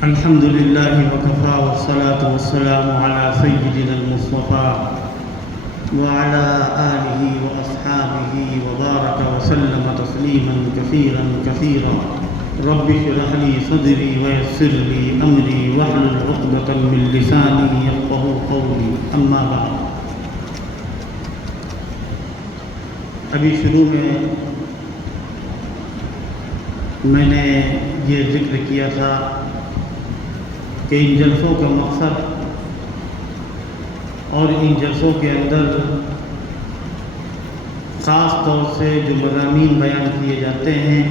الحمد لله وكفى والصلاة والسلام على سيدنا المصطفى وعلى آله وأصحابه وبارك وسلم تسليما كثيرا كثيرا. رب اشرح لي صدري ويسر لي أمري واحلل عقدة من لساني يفقهوا قولي. أما بعد، ابھی شروع میں نے یہ ذکر کیا تھا کہ ان جلسوں کا مقصد اور ان جلسوں کے اندر خاص طور سے جو مضامین بیان کیے جاتے ہیں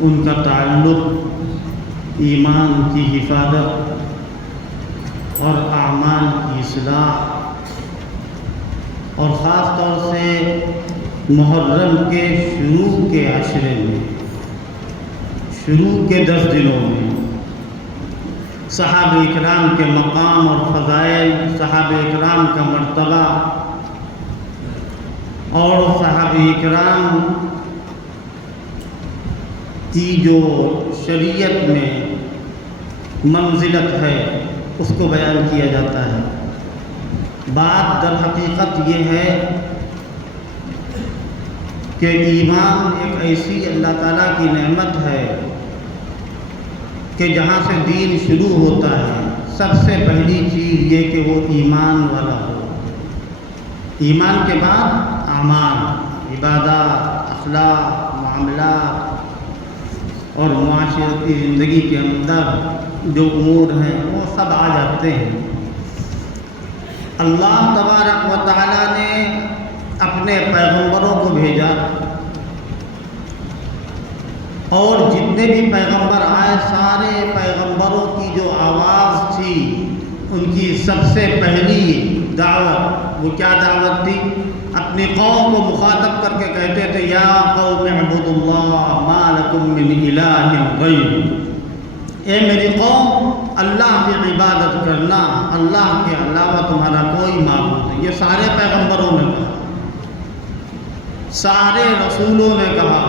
ان کا تعلق ایمان کی حفاظت اور اعمال کی اصلاح اور خاص طور سے محرم کے شروع کے عشرے میں، شروع کے 10 دنوں میں صحابہ اکرام کے مقام اور فضائل، صحابہ اکرام کا مرتبہ اور صحابہ اکرام کی جو شریعت میں منزلت ہے اس کو بیان کیا جاتا ہے. بات در حقیقت یہ ہے کہ ایمان ایک ایسی اللہ تعالیٰ کی نعمت ہے کہ جہاں سے دین شروع ہوتا ہے سب سے پہلی چیز یہ کہ وہ ایمان والا ہو. ایمان کے بعد اعمال، عبادات، اخلاق، معاملات اور معاشرتی زندگی کے اندر جو امور ہیں وہ سب آ جاتے ہیں. اللہ تبارک و تعالیٰ نے اپنے پیغمبروں کو بھیجا اور جتنے بھی پیغمبر آئے سارے پیغمبروں کی جو آواز تھی ان کی سب سے پہلی دعوت وہ کیا دعوت تھی؟ اپنی قوم کو مخاطب کر کے کہتے تھے یا قوم اعبدوا اللہ ما لکم من الہ غیر. اے میری قوم، اللہ کی عبادت کرنا، اللہ کے علاوہ تمہارا کوئی معبود نہیں. یہ سارے پیغمبروں نے کہا، سارے رسولوں نے کہا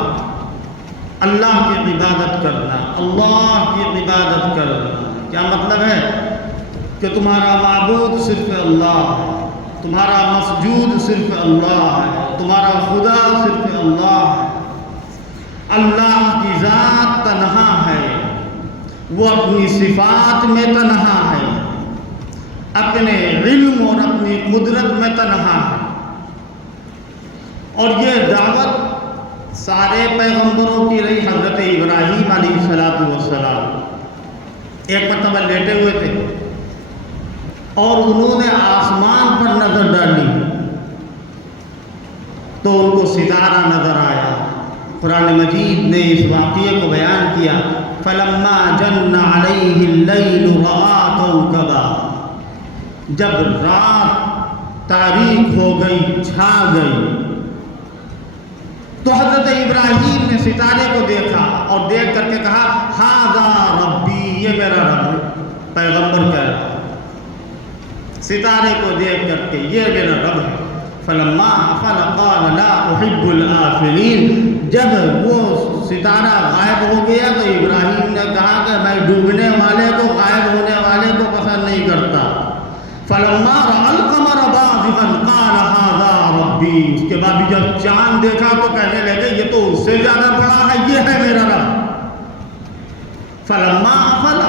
اللہ کی عبادت کرنا، اللہ کی عبادت کرنا. کیا مطلب ہے؟ کہ تمہارا معبود صرف اللہ ہے، تمہارا مسجود صرف اللہ ہے، تمہارا خدا صرف اللہ ہے. اللہ کی ذات تنہا ہے، وہ اپنی صفات میں تنہا ہے، اپنے علم اور اپنی قدرت میں تنہا ہے. اور یہ دعوت سارے پیغمبروں کی رہی. حضرت ابراہیم علیہ السلام ایک مرتبہ لیٹے ہوئے تھے اور انہوں نے آسمان پر نظر ڈالی تو ان کو ستارہ نظر آیا. قرآن مجید نے اس واقعے کو بیان کیا فَلَمَّا جَنَّ عَلَيْهِ اللَّيْلُ رَأَىٰ كَوْكَبًا. جب رات تاریک ہو گئی، چھا گئی، تو حضرت ابراہیم نے ستارے کو دیکھا اور دیکھ کر کے کہا ھذا ربی، یہ میرا رب ہے. پیغمبر کہہ رہا ستارے کو دیکھ کر کے یہ میرا رب ہے. فلما افل قال لا احب الآفلین. جب وہ ستارہ غائب ہو گیا تو ابراہیم نے کہا کہ میں ڈوبنے والے کو، غائب ہونے والے کو پسند نہیں کرتا. فلما رأى القمر بازغا قال ھذا ربی. اس کے بعد جب چاند دیکھا تو کہنے لگے یہ تو اس سے زیادہ بڑا ہے، یہ ہے میرا رب. فلما افل،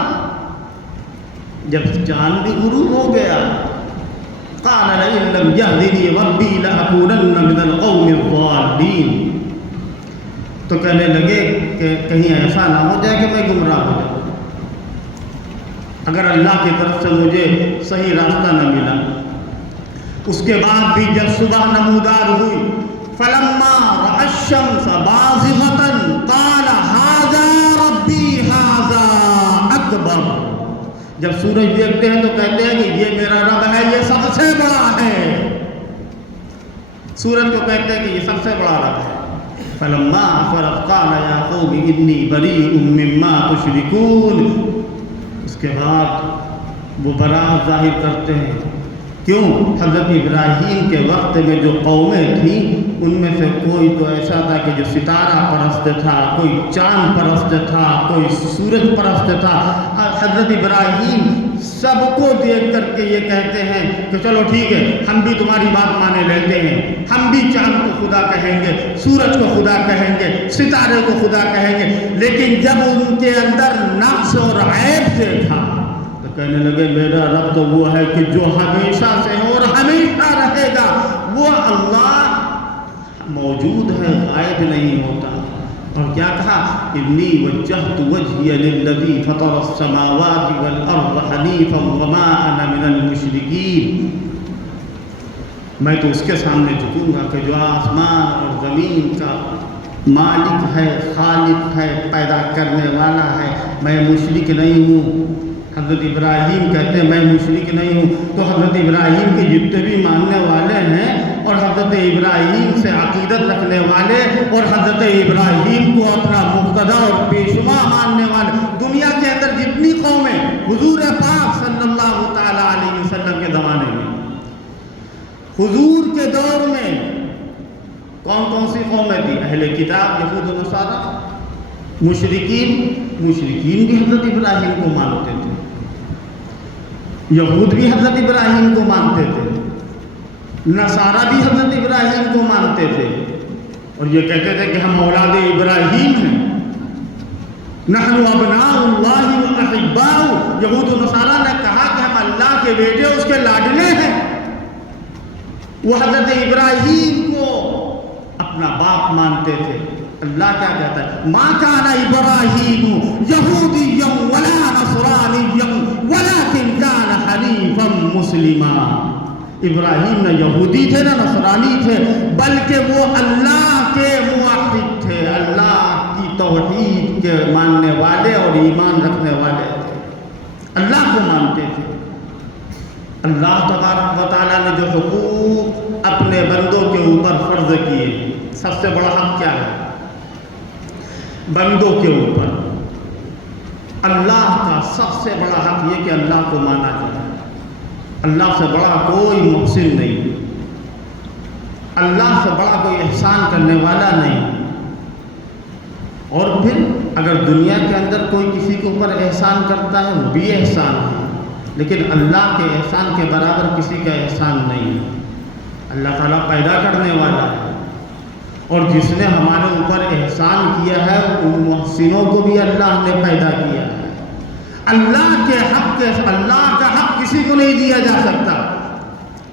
جب چاند بھی غروب ہو گیا، قال لئن لم يهدني ربي لأكونن من القوم الضالين. تو کہنے لگے کہ کہیں ایسا نہ ہو جائے کہ میں گمراہ ہو جاؤں اگر اللہ کی طرف سے مجھے صحیح راستہ نہ ملا. اس کے بعد بھی جب صبح نمودار ہوئی فلما رأى الشمس بازغة قال ھذا ربي ھذا اکبر. جب سورج دیکھتے ہیں تو کہتے ہیں کہ یہ میرا رب ہے، یہ سب سے بڑا ہے. سورج کو کہتے ہیں کہ یہ سب سے بڑا رب ہے. فلما افلت قال یا قوم انی بریء مما تشرکون. اس کے بعد وہ براءت ظاہر کرتے ہیں. کیوں؟ حضرت ابراہیم کے وقت میں جو قومیں تھیں ان میں سے کوئی تو ایسا تھا کہ جو ستارہ پرست تھا، کوئی چاند پرست تھا، کوئی سورج پرست تھا. حضرت ابراہیم سب کو دیکھ کر کے یہ کہتے ہیں کہ چلو ٹھیک ہے، ہم بھی تمہاری بات مانے لیتے ہیں، ہم بھی چاند کو خدا کہیں گے، سورج کو خدا کہیں گے، ستارے کو خدا کہیں گے۔ لیکن جب ان کے اندر نقص اور عیب دیکھا تو کہنے لگے میرا رب تو وہ ہے کہ جو ہمیشہ سے اور ہمیشہ رہے گا، وہ اللہ موجود ہے، غائب نہیں ہوتا۔ اور کیا کہا؟ انی وجہت وجہی للذی فطر السماوات والارض حنیفا وما انا من المشرکین، میں تو اس کے سامنے جھکوں گا کہ جو آسمان اور زمین کا مالک ہے، خالق ہے، پیدا کرنے والا ہے، میں مشرک نہیں ہوں۔ حضرت ابراہیم کہتے ہیں میں مشرک نہیں ہوں۔ تو حضرت ابراہیم کے جتنے بھی ماننے والے ہیں اور حضرت ابراہیم سے عقیدت رکھنے والے اور حضرت ابراہیم کو اپنا مقتدی اور پیشوا ماننے والے، دنیا کے اندر جتنی قومیں حضور پاک صلی اللہ تعالی علیہ وسلم کے زمانے میں، حضور کے دور میں کون کون سی قومیں تھی؟ اہل کتاب، یہود و نصارہ، مشرکین بھی حضرت ابراہیم کو مانتے تھے، یہود بھی حضرت ابراہیم کو مانتے تھے، نصارہ بھی حضرت ابراہیم کو مانتے تھے، اور یہ کہتے تھے کہ ہم اولاد ابراہیم ہیں، نحن ابناء اللہ و احباؤہ۔ یہود و نصارہ نے کہا کہ ہم اللہ کے بیٹے، اس کے لاڈلے ہیں۔ وہ حضرت ابراہیم کو اپنا باپ مانتے تھے۔ اللہ کیا کہتا ہے؟ ما کان ابراہیم یہودیا ولا نصرانیا ولکن کان حنیفا مسلما۔ ابراہیم نہ یہودی تھے نہ نصرانی تھے، بلکہ وہ اللہ کے موحد تھے، اللہ کی توحید کے ماننے والے اور ایمان رکھنے والے تھے، اللہ کو مانتے تھے۔ اللہ تبارک و تعالیٰ نے جو حقوق اپنے بندوں کے اوپر فرض کیے، سب سے بڑا حق کیا ہے؟ بندوں کے اوپر اللہ کا سب سے بڑا حق یہ کہ اللہ کو مانا جائے۔ اللہ سے بڑا کوئی محسن نہیں، اللہ سے بڑا کوئی احسان کرنے والا نہیں۔ اور پھر اگر دنیا کے اندر کوئی کسی کے اوپر احسان کرتا ہے وہ بھی احسان ہے، لیکن اللہ کے احسان کے برابر کسی کا احسان نہیں ہے۔ اللہ تعالیٰ پیدا کرنے والا ہے، اور جس نے ہمارے اوپر احسان کیا ہے ان محسنوں کو بھی اللہ نے پیدا کیا ہے۔ اللہ کے حق اللہ کا حق کسی کو نہیں دیا جا سکتا۔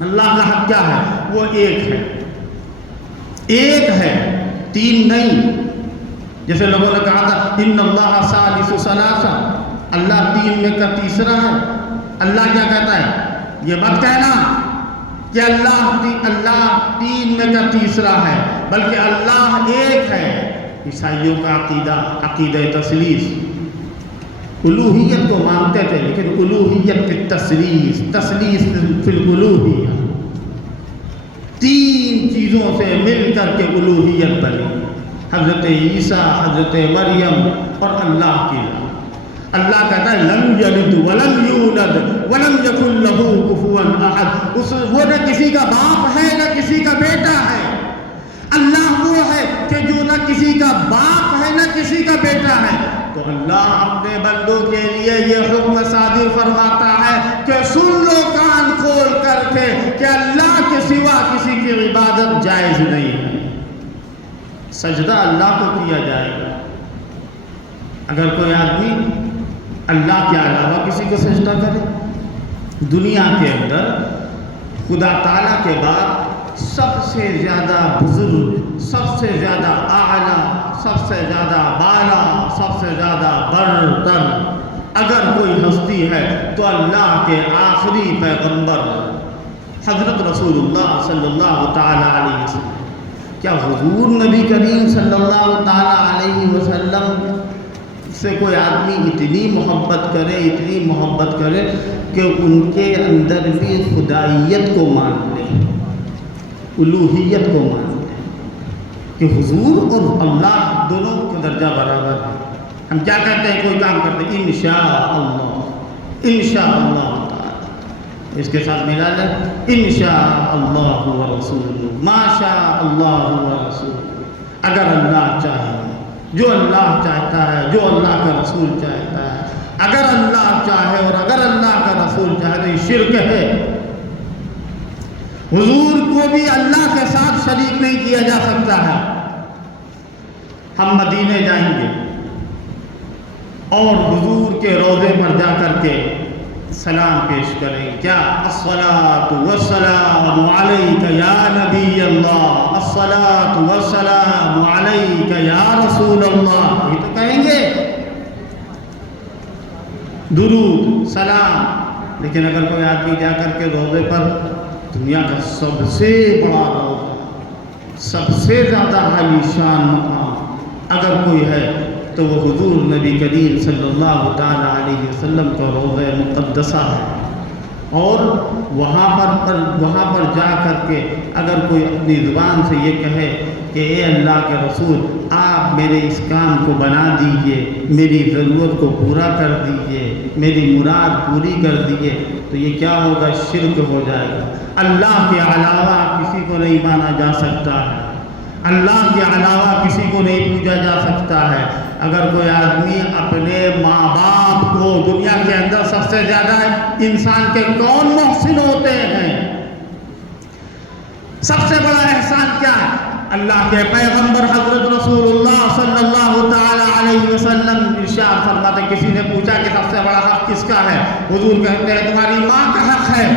اللہ کا حق کیا ہے؟ وہ ایک ہے، تین نہیں۔ جیسے لوگوں نے کہا تھا ان اللہ ثالث ثلاثہ، اللہ تین میں کا تیسرا ہے۔ اللہ کیا کہتا ہے؟ یہ مت کہنا کہ اللہ تین میں کا تیسرا ہے، بلکہ اللہ ایک ہے۔ عیسائیوں کا عقیدہ تثلیث، الوہیت کو مانتے تھے لیکن الوہیت کی تثلیث فی الالوہیہ، تین چیزوں سے مل کر کے الوہیت بنی، حضرت عیسیٰ، حضرت مریم اور اللہ کی۔ اللہ کہتا ہے لم یلد ولم یولد ولم یکن لہ کفوا احد، وہ نہ کسی کا باپ ہے نہ کسی کا بیٹا ہے۔ اللہ وہ ہے کہ جو نہ کسی کا باپ ہے نہ کسی کا بیٹا ہے۔ تو اللہ اپنے بندوں کے لیے یہ حکم صادر فرماتا ہے کہ سن لو کان کھول کر کے کہ اللہ کے سوا کسی کی عبادت جائز نہیں ہے، سجدہ اللہ کو کیا جائے گا۔ اگر کوئی آدمی اللہ کے علاوہ کسی کو سجدہ کرے، دنیا کے اندر خدا تعالیٰ کے بعد سب سے زیادہ بزرگ، سب سے زیادہ اعلیٰ، سب سے زیادہ بالا، سب سے زیادہ برتر اگر کوئی ہستی ہے تو اللہ کے آخری پیغمبر حضرت رسول اللہ صلی اللہ تعالیٰ علیہ وسلم۔ کیا حضور نبی کریم صلی اللہ تعالیٰ علیہ وسلم سے کوئی آدمی اتنی محبت کرے کہ ان کے اندر بھی خدائیت کو مان لے، الوہیت کو مان لے کہ حضور اور اللہ دونوں کا درجہ برابر ہے۔ ہم کیا کہتے ہیں؟ کوئی کام کرتے ہیں انشاءاللہ تعالی، اس کے ساتھ ملا لیں انشاءاللہ ورسولہ، ما شاء اللہ ورسولہ، اگر اللہ چاہے، جو اللہ چاہتا ہے، جو اللہ کا رسول چاہتا ہے، اگر اللہ چاہے اور اگر اللہ کا رسول چاہے تو یہ شرک ہے۔ حضور کو بھی اللہ کے ساتھ شریک نہیں کیا جا سکتا ہے۔ ہم مدینے جائیں گے اور حضور کے روضے پر جا کر کے سلام پیش کریں، کیا الصلاۃ والسلام علیک یا نبی اللہ، الصلاۃ والسلام علیک یا رسول اللہ، یہ تو کہیں گے درود سلام۔ لیکن اگر کوئی آدمی جا کر کے روضے پر دنیا کا سب سے بڑا روضہ، سب سے زیادہ عالی شان مقام اگر کوئی ہے تو وہ حضور نبی کریم صلی اللہ تعالیٰ علیہ وسلم کا روضہ مقدسہ ہے۔ اور وہاں پر جا کر کے اگر کوئی اپنی زبان سے یہ کہے کہ اے اللہ کے رسول آپ میرے اس کام کو بنا دیجئے، میری ضرورت کو پورا کر دیجئے، میری مراد پوری کر دیجئے، تو یہ کیا ہوگا؟ شرک ہو جائے گا۔ اللہ کے علاوہ کسی کو نہیں مانا جا سکتا ہے، اللہ کے علاوہ کسی کو نہیں پوجا جا سکتا ہے۔ اگر کوئی آدمی اپنے ماں باپ کو، دنیا کے اندر سب سے زیادہ انسان کے کون محسن ہوتے ہیں؟ سب سے بڑا احسان کیا ہے؟ اللہ کے پیغمبر حضرت رسول اللہ صلی اللہ تعالی علیہ وسلم ارشاد فرماتے، کسی نے پوچھا کہ سب سے بڑا حق کس کا ہے؟ حضور کہتے ہیں تمہاری ماں کا حق ہے۔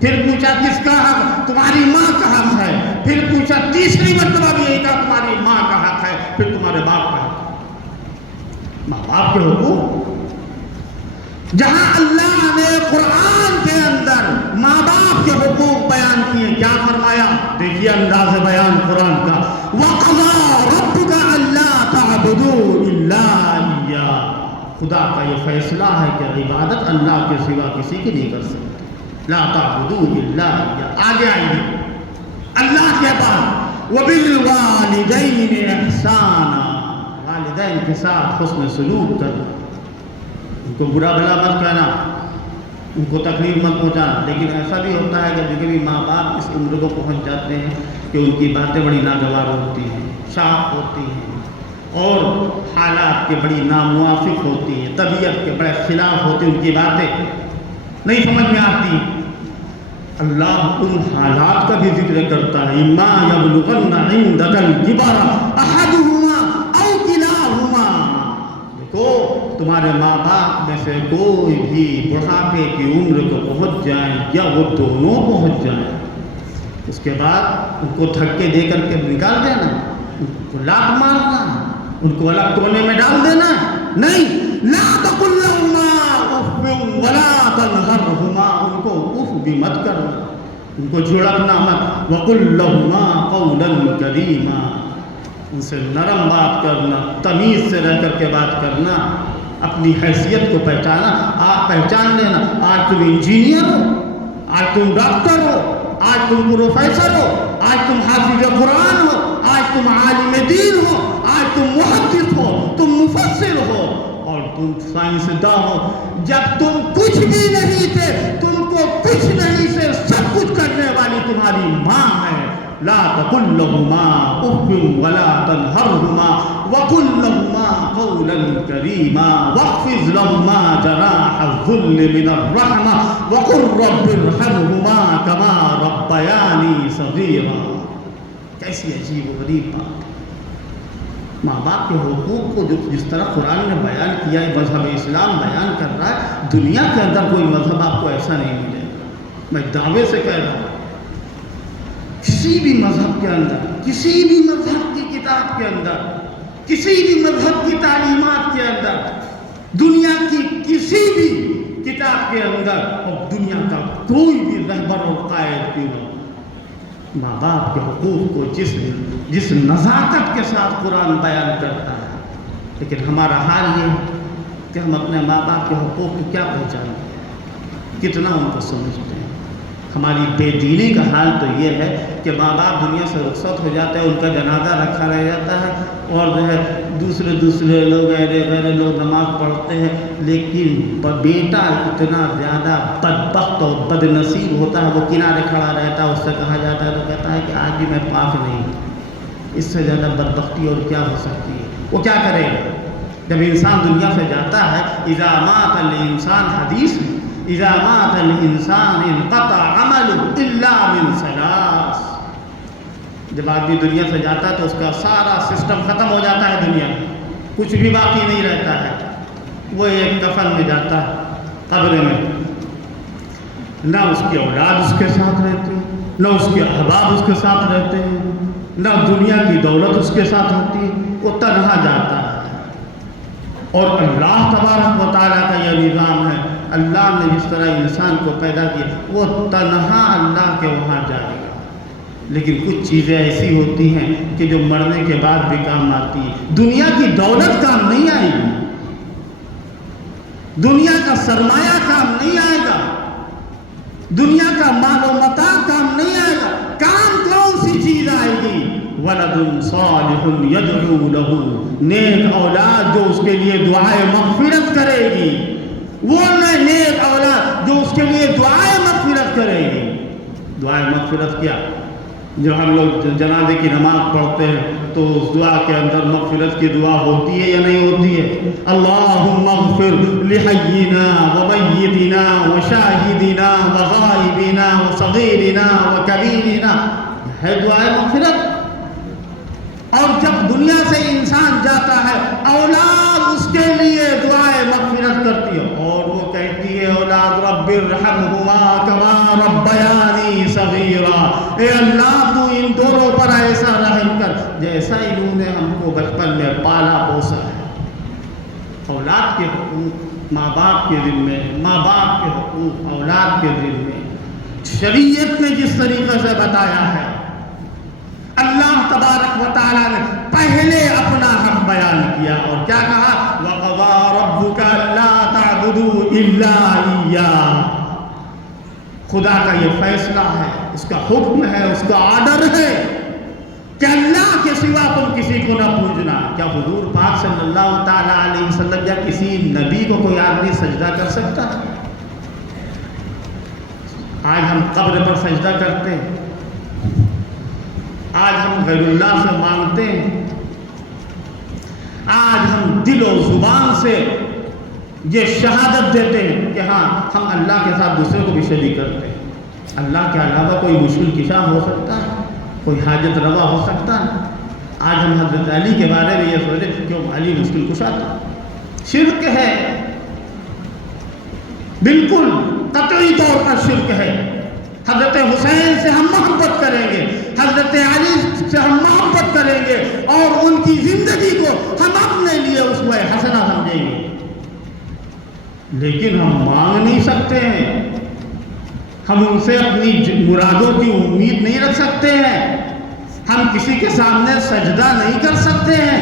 پھر پوچھا کس کا حق؟ تمہاری ماں کا حق ہے۔ پھر پوچھا تیسری مرتبہ بھی یہی کہا تمہاری ماں کا حق ہے، پھر تمہارے باپ کا حق ہے۔ ماں باپ کے حقوق، جہاں اللہ نے قرآن کے اندر ماں باپ کے حقوق بیان کیے، کیا فرمایا؟ دیکھیے انداز بیان قرآن کا، وَقَضَىٰ رَبُّكَ أَلَّا تَعْبُدُوا إِلَّا إِيَّاهُ، خدا کا یہ فیصلہ ہے کہ عبادت اللہ کے سوا کسی کی نہیں کر سکتے۔ لا تعبدوا الا اياه، آگے آئیں گے اللہ کے بعد وبالوالدین احسانا، والدین کے ساتھ حسن سلوک کرنا، ان کو برا بھلا مت کہنا، ان کو تکلیف مت پہنچانا۔ لیکن ایسا بھی ہوتا ہے کہ کبھی ماں باپ اس عمر کو پہنچ جاتے ہیں کہ ان کی باتیں بڑی ناگوار ہوتی ہیں، شاق ہوتی ہیں، اور حالات کے بڑی ناموافق ہوتی ہیں، طبیعت کے بڑے خلاف ہوتی ہیں، ان کی باتیں نہیں سمجھ میں آتی۔ اللہ ان حالات کا بھی ذکر کرتا ہے، اِمَّا يَبْلُغَنَّ عِندَكَ الْكِبَرَ أَحَدُهُمَا أَوْ كِلَاهُمَا، دیکھو تمہارے ماں باپ میں سے کوئی بھی بڑھاپے کی عمر کو پہنچ جائیں یا وہ دونوں پہنچ جائیں، اس کے بعد ان کو دھکے دے کر کے نکال دینا، ان کو لات مارنا، ان کو الگ کونے میں ڈال دینا، نہیں، لا تقل لهما اف ولا تنهرهما، ان کو اف بھی مت کرنا، ان کو جھڑکنا مت، وقل لهما قولا کریما، ان سے نرم بات کرنا، تمیز سے رہ کر کے بات کرنا، اپنی حیثیت کو پہچانا۔ آپ پہچان لینا، آج تم انجینئر ہو، آج تم ڈاکٹر ہو، آج تم پروفیسر ہو، آج تم حافظ قرآن ہو، آج تم عالم دین ہو، آج تم محدث ہو، تم مفسر ہو، اور تم سائنسداں ہو۔ جب تم کچھ بھی نہیں تھے، تم کو کچھ نہیں سے سب کچھ کرنے والی تمہاری ماں ہے۔ لا تقل لهما اف ولا تنهرهما وقل لهما قولا كريما واخفض لهما جناح الذل من الرحمة وقل رب ارحمهما كما ربياني صغيرا۔ کیسی عجیب و غریب بات، ماں باپ کے حقوق کو جس طرح قرآن نے بیان کیا ہے، مذہب اسلام بیان کر رہا ہے، دنیا کے اندر کوئی مذہب آپ کو ایسا نہیں ملے گا۔ میں دعوے سے کہہ رہا ہوں، کسی بھی مذہب کے اندر، کسی بھی مذہب کی کتاب کے اندر، کسی بھی مذہب کی تعلیمات کے اندر، دنیا کی کسی بھی کتاب کے اندر، اور دنیا کا کوئی بھی رہبر اور قائد کیوں نہ ہو، ماں باپ کے حقوق کو جس نزاکت کے ساتھ قرآن بیان کرتا ہے، لیکن ہمارا حال یہ ہے کہ ہم اپنے ماں باپ کے حقوق کو کیا پہچانتے ہیں، کتنا ان کو سمجھتے ہیں۔ ہماری بے دینی کا حال تو یہ ہے کہ ماں باپ دنیا سے رخصت ہو جاتے ہیں، ان کا جنازہ رکھا رہ جاتا ہے، اور جو ہے دوسرے لوگ غیر لوگ نماز پڑھتے ہیں، لیکن بیٹا اتنا زیادہ بدبخت اور بد نصیب ہوتا ہے، وہ کنارے کھڑا رہتا ہے، اس سے کہا جاتا ہے تو کہتا ہے کہ آج بھی میں پاک نہیں ہوں۔ اس سے زیادہ بدبختی اور کیا ہو سکتی ہے؟ وہ کیا کرے گا؟ جب انسان دنیا سے جاتا ہے، اذا مات الانسان، حدیث ہے، اذا مات الانسان انقطع عمله الا من ثلاث، جب آدمی دنیا سے جاتا ہے تو اس کا سارا سسٹم ختم ہو جاتا ہے، دنیا میں کچھ بھی باقی نہیں رہتا ہے. وہ ایک کفن میں جاتا ہے قبر میں، نہ اس کی اولاد اس کے ساتھ رہتے ہیں، نہ اس کے احباب اس کے ساتھ رہتے ہیں، نہ دنیا کی دولت اس کے ساتھ ہوتی ہے، وہ تنہا جاتا ہے. اور اللہ تبارک و تعالیٰ کا یہ نظام ہے، اللہ نے جس طرح انسان کو پیدا کیا وہ تنہا اللہ کے وہاں جائے گا. لیکن کچھ چیزیں ایسی ہوتی ہیں کہ جو مرنے کے بعد بھی کام آتی ہیں. دنیا کی دولت کام نہیں آئے گی، دنیا کا سرمایہ کام نہیں آئے گا، دنیا کا مال و متاع کام نہیں آئے گا. کام کون سی چیز آئے گی؟ ولد صالح یدعو لہ، نیک اولاد جو اس کے لیے دعائے مغفرت کرے گی. وہ نیک اولاد جو اس کے لیے دعائے مغفرت کرے گی. دعائے مغفرت کیا؟ جو ہم لوگ جنازے کی نماز پڑھتے ہیں تو اس دعا کے اندر مغفرت کی دعا ہوتی ہے یا نہیں ہوتی ہے؟ اللہم اغفر لحینا ومیتنا وشاہدنا وغائبنا وصغیرنا وکبیرنا، ہے دعائے مغفرت. اور جب دنیا سے انسان جاتا ہے اولاد اس کے لیے دعائے مغفرت کرتی ہے، اور وہ کہتی ہے اولاد رب ارحمہما کما ربیانی صغیرا، اے اللہ تو ان دونوں پر ایسا رحم کر جیسا انہوں نے ہم کو بچپن میں پالا پوسا ہے. اولاد کے حقوق ماں باپ کے ذمے، ماں باپ کے حقوق اولاد کے ذمے. شریعت نے جس طریقے سے بتایا ہے، اللہ تبارک و تعالیٰ نے پہلے اپنا حق بیان کیا اور کیا کہا؟ وَقَضَىٰ رَبُّكَ أَلَّا تَعْبُدُوا إِلَّا إِيَّاهُ. خدا کا یہ فیصلہ ہے، اس کا حکم ہے، اس کا آرڈر ہے کہ اللہ کے سوا تم کسی کو نہ پوجنا. کیا حضور پاک صلی اللہ تعالیٰ علیہ وسلم یا کسی نبی کو کوئی آدمی سجدہ کر سکتا؟ آج ہم قبر پر سجدہ کرتے ہیں، آج ہم غیر اللہ سے مانگتے ہیں، آج ہم دل و زبان سے یہ شہادت دیتے ہیں کہ ہاں ہم اللہ کے ساتھ دوسرے کو بھی شریک کرتے ہیں. اللہ کے علاوہ کوئی مشکل کشا ہو سکتا ہے، کوئی حاجت روا ہو سکتا ہے؟ آج ہم حضرت علی کے بارے میں یہ سوچیں کہ علی مشکل کشا تھا. شرک ہے، بالکل قطعی طور پر شرک ہے. حضرت حسین سے ہم محبت کریں گے، حضرت علی سے ہم محبت کریں گے اور ان کی زندگی کو ہم اپنے لیے اسوہ حسنہ سمجھیں گے، لیکن ہم مانگ نہیں سکتے ہیں، ہم ان سے اپنی مرادوں کی امید نہیں رکھ سکتے ہیں، ہم کسی کے سامنے سجدہ نہیں کر سکتے ہیں،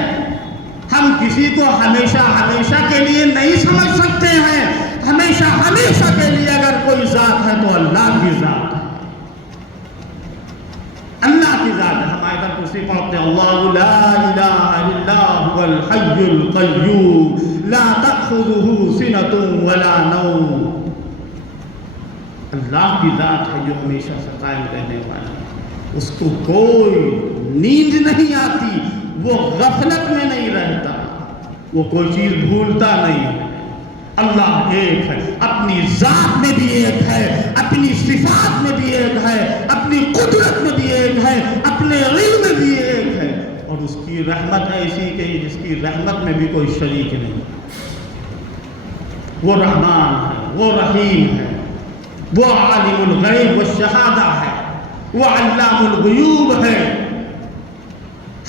ہم کسی کو ہمیشہ ہمیشہ کے لیے نہیں سمجھ سکتے ہیں. ہمیشہ ہمیشہ کے لیے اگر کوئی ذات ہے تو اللہ کی ذات ہے، اللہ کی ذات ہے. ہم آیت الکرسی پڑھتے ہیں، اللہ لا الہ الا هو الحی القیوم لا تأخذه سنة ولا نوم. اللہ کی ذات ہے جو ہمیشہ سے قائم رہنے والی ہے، اس کو کوئی نیند نہیں آتی، وہ غفلت میں نہیں رہتا، وہ کوئی چیز بھولتا نہیں ہے. اللہ ایک ہے، اپنی ذات میں بھی ایک ہے، اپنی صفات میں بھی ایک ہے، اپنی قدرت میں بھی ایک ہے، اپنے علم میں بھی ایک ہے. اور اس کی رحمت ایسی کہ جس کی رحمت میں بھی کوئی شریک نہیں. وہ رحمان ہے، وہ رحیم ہے، وہ عالم الغیب والشہادہ ہے، وہ علام الغیوب ہے،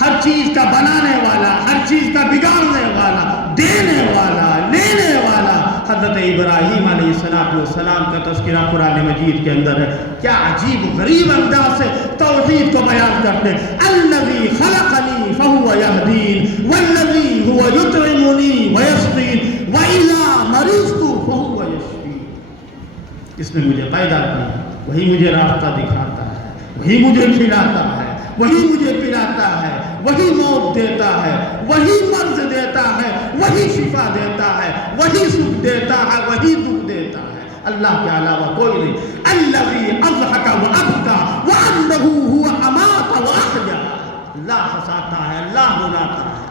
ہر چیز کا بنانے والا، ہر چیز کا بگاڑنے والا، دینے والا، لینے والا. حضرت ابراہیم علیہ السلام کا تذکرہ قرآن مجید کے اندر ہے. کیا عجیب غریب انداز سے توحید کو بیان کرتے ہیں. الذی خلقنی فہو یہدین والذی هو یطعمنی ویسقین واذا مرضت فہو یشفین. جس نے مجھے پیدا کیا وہی مجھے راستہ دکھاتا ہے، وہی مجھے کھلاتا ہے، وہی مجھے پلاتا ہے، وہی موت دیتا ہے، وہی مرض دیتا ہے، وہی شفا دیتا ہے، وہی سکھ دیتا ہے، وہی دکھ دیتا ہے. اللہ کے علاوہ کوئی نہیں. الذی اضحک وابکا وانہ هو امات واحیا. اللہ ہنساتا ہے، اللہ رلاتا ہے.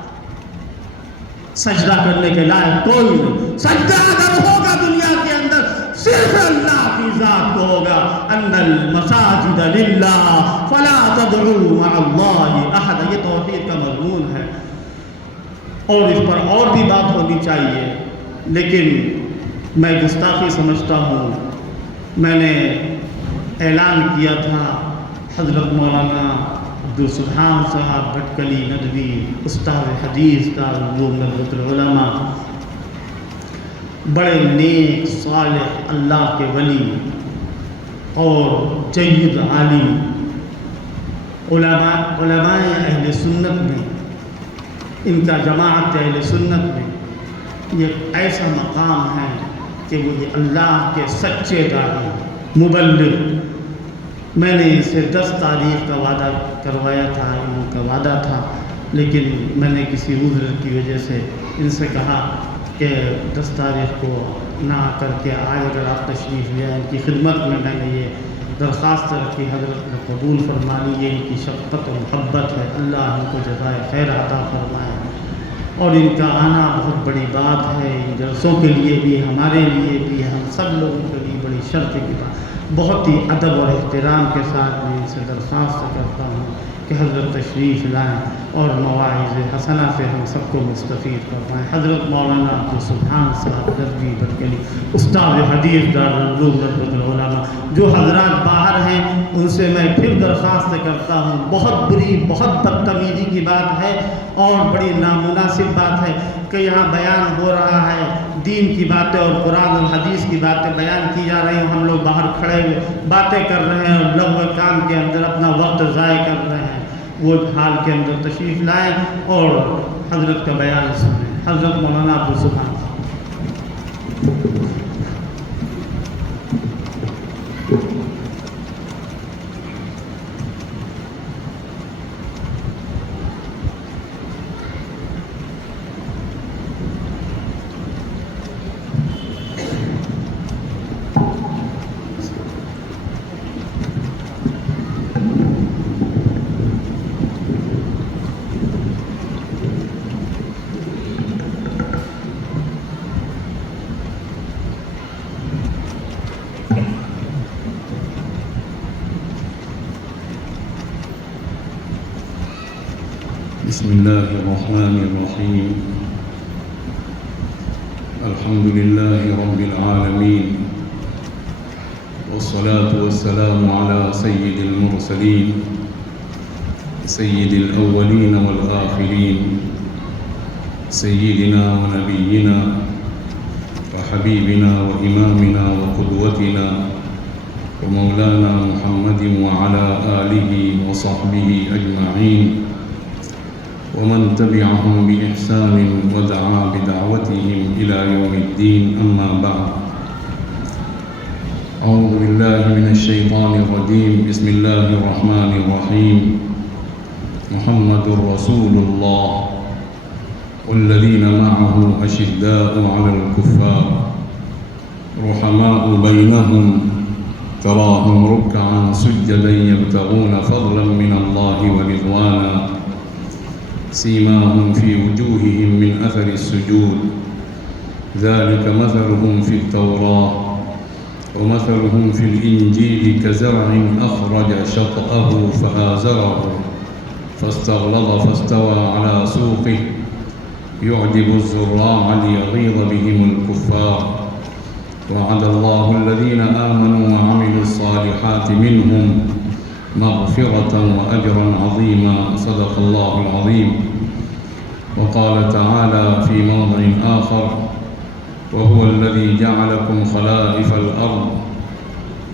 سجدہ کرنے کے لائق کوئی نہیں. سجدہ اگر ہوگا دنیا کے اندر صرف اللہ کی ذات کو ہوگا. ان المساجد للہ فلا تدعوا مع اللہ احد. یہ توحید کا مضمون ہے اور اس پر اور بھی بات ہونی چاہیے، لیکن میں گستاخی سمجھتا ہوں. میں نے اعلان کیا تھا حضرت مولانا عبدالسبحان صاحب بھٹکلی ندوی استاد حدیث دارالعلوم ندوۃ العلماء، بڑے نیک صالح اللہ کے ولی اور جید عالم، علماء اہل سنت میں، ان کا جماعت اہل سنت میں یہ ایسا مقام ہے کہ وہ یہ اللہ کے سچے داعی مبلغ. میں نے ان سے 10 تاریخ کا وعدہ کروایا تھا، ان کا وعدہ تھا، لیکن میں نے کسی عذر کی وجہ سے ان سے کہا کہ 10 تاریخ کو نہ آ کر کے آج اگر آپ تشریف لے آئیں. ان کی خدمت میں نے یہ درخواست رکھی، حضرت نے قبول فرما لی. یہ ان کی شفقت و محبت ہے، اللہ ان کو جزائے خیر عطا فرمائے. اور ان کا آنا بہت بڑی بات ہے، ان جلسوں کے لیے بھی، ہمارے لیے بھی، ہم سب لوگوں کے لیے بڑی شرف کی بات. بہت ہی ادب اور احترام کے ساتھ میں ان سے درخواست کرتا ہوں کہ حضرت تشریف لائیں اور مواعظ حسنہ سے ہم سب کو مستفید فرمائیں. حضرت مولانا عبدالسبحان صاحب ندوی بھٹکلی استاد حدیث دارالعلوم ندوۃ العلماء، جو حضرات باہر ہیں ان سے میں پھر درخواست کرتا ہوں. بہت بری، بہت بدتمیزی کی بات ہے اور بڑی نامناسب بات ہے کہ یہاں بیان ہو رہا ہے، دین کی باتیں اور قرآن اور حدیث کی باتیں بیان کی جا رہی ہیں، ہم لوگ باہر کھڑے ہوئے باتیں کر رہے ہیں اور لغو کام کے اندر اپنا وقت ضائع کر رہے ہیں. وہ حال کے اندر تشریف لائیں اور حضرت کا بیان سنیں. حضرت مولانا عبدالسبحان. بسم الله الرحمن الرحيم. الحمد لله رب العالمين، والصلاة والسلام على سيد المرسلين، سيد الأولين والآخرين، سيدنا ونبينا وحبيبنا وإمامنا وقدوتنا ومولانا محمد وعلى آله وصحبه أجمعين، ومن تبعهم بإحسان ودعا بدعوتهم إلى يوم الدين. أما بعد، أعوذ بالله من الشيطان الرجيم. بسم الله الرحمن الرحيم. محمد رسول الله والذين معه أشداء على الكفار رحماء بينهم تراهم ركعا سجدا يبتغون فضلا من الله ورضوانا سيماهم في وجوههم من أثر السجود ذلك مثلهم في التوراة ومثلهم في الإنجيل كزرع أخرج شطأه فآزره فاستغلظ فاستوى على سوقه يعجب الزراع ليغيظ بهم الكفار. وعد الله الذين آمنوا وعملوا الصالحات منهم مغفرة وأجرا عظيما. صدق الله العظيم. وقال تعالى في موضع آخر: وهو الذي جعلكم خلائف الأرض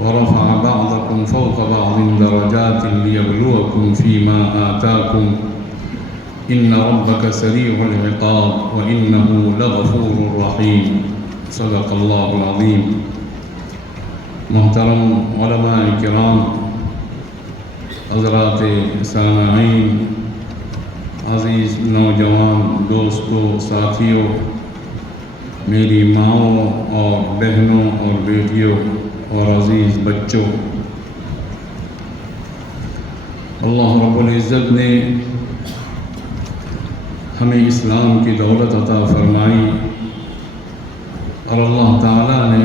ورفع بعضكم فوق بعض درجات ليبلوكم فيما آتاكم إن ربك سريع العقاب وإنه لغفور رحيم. صدق الله العظيم. محترم علماء کرام، حضرات سامعین، عزیز نوجوان دوستوں، ساتھیوں، میری ماؤں اور بہنوں اور بیٹیوں اور عزیز بچوں، اللہ رب العزت نے ہمیں اسلام کی دولت عطا فرمائی، اور اللہ تعالیٰ نے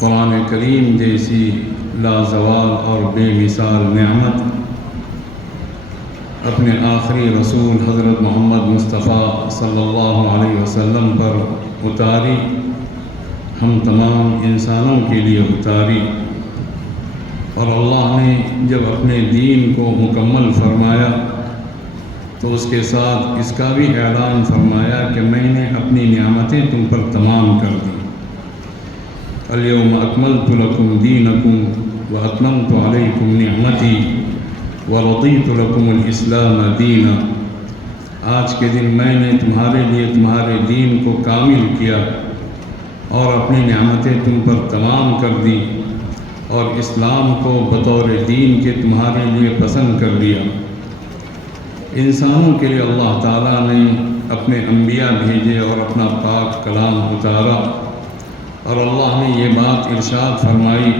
قرآن کریم جیسی لازوال اور بے مثال نعمت اپنے آخری رسول حضرت محمد مصطفیٰ صلی اللہ علیہ وسلم پر اتاری، ہم تمام انسانوں کے لیے اتاری۔ اور اللہ نے جب اپنے دین کو مکمل فرمایا تو اس کے ساتھ اس کا بھی اعلان فرمایا کہ میں نے اپنی نعمتیں تم پر تمام کر دی۔ الیوم اکملت لکم دینکم واتممت علیکم نعمتی ورضیت لکم الاسلام دینا۔ آج کے دن میں نے تمہارے لیے تمہارے دین کو کامل کیا اور اپنی نعمتیں تم پر تمام کر دی، اور اسلام کو بطور دین کے تمہارے لیے پسند کر دیا۔ انسانوں کے لیے اللہ تعالیٰ نے اپنے انبیاء بھیجے اور اپنا پاک کلام اتارا، اور اللہ نے یہ بات ارشاد فرمائی،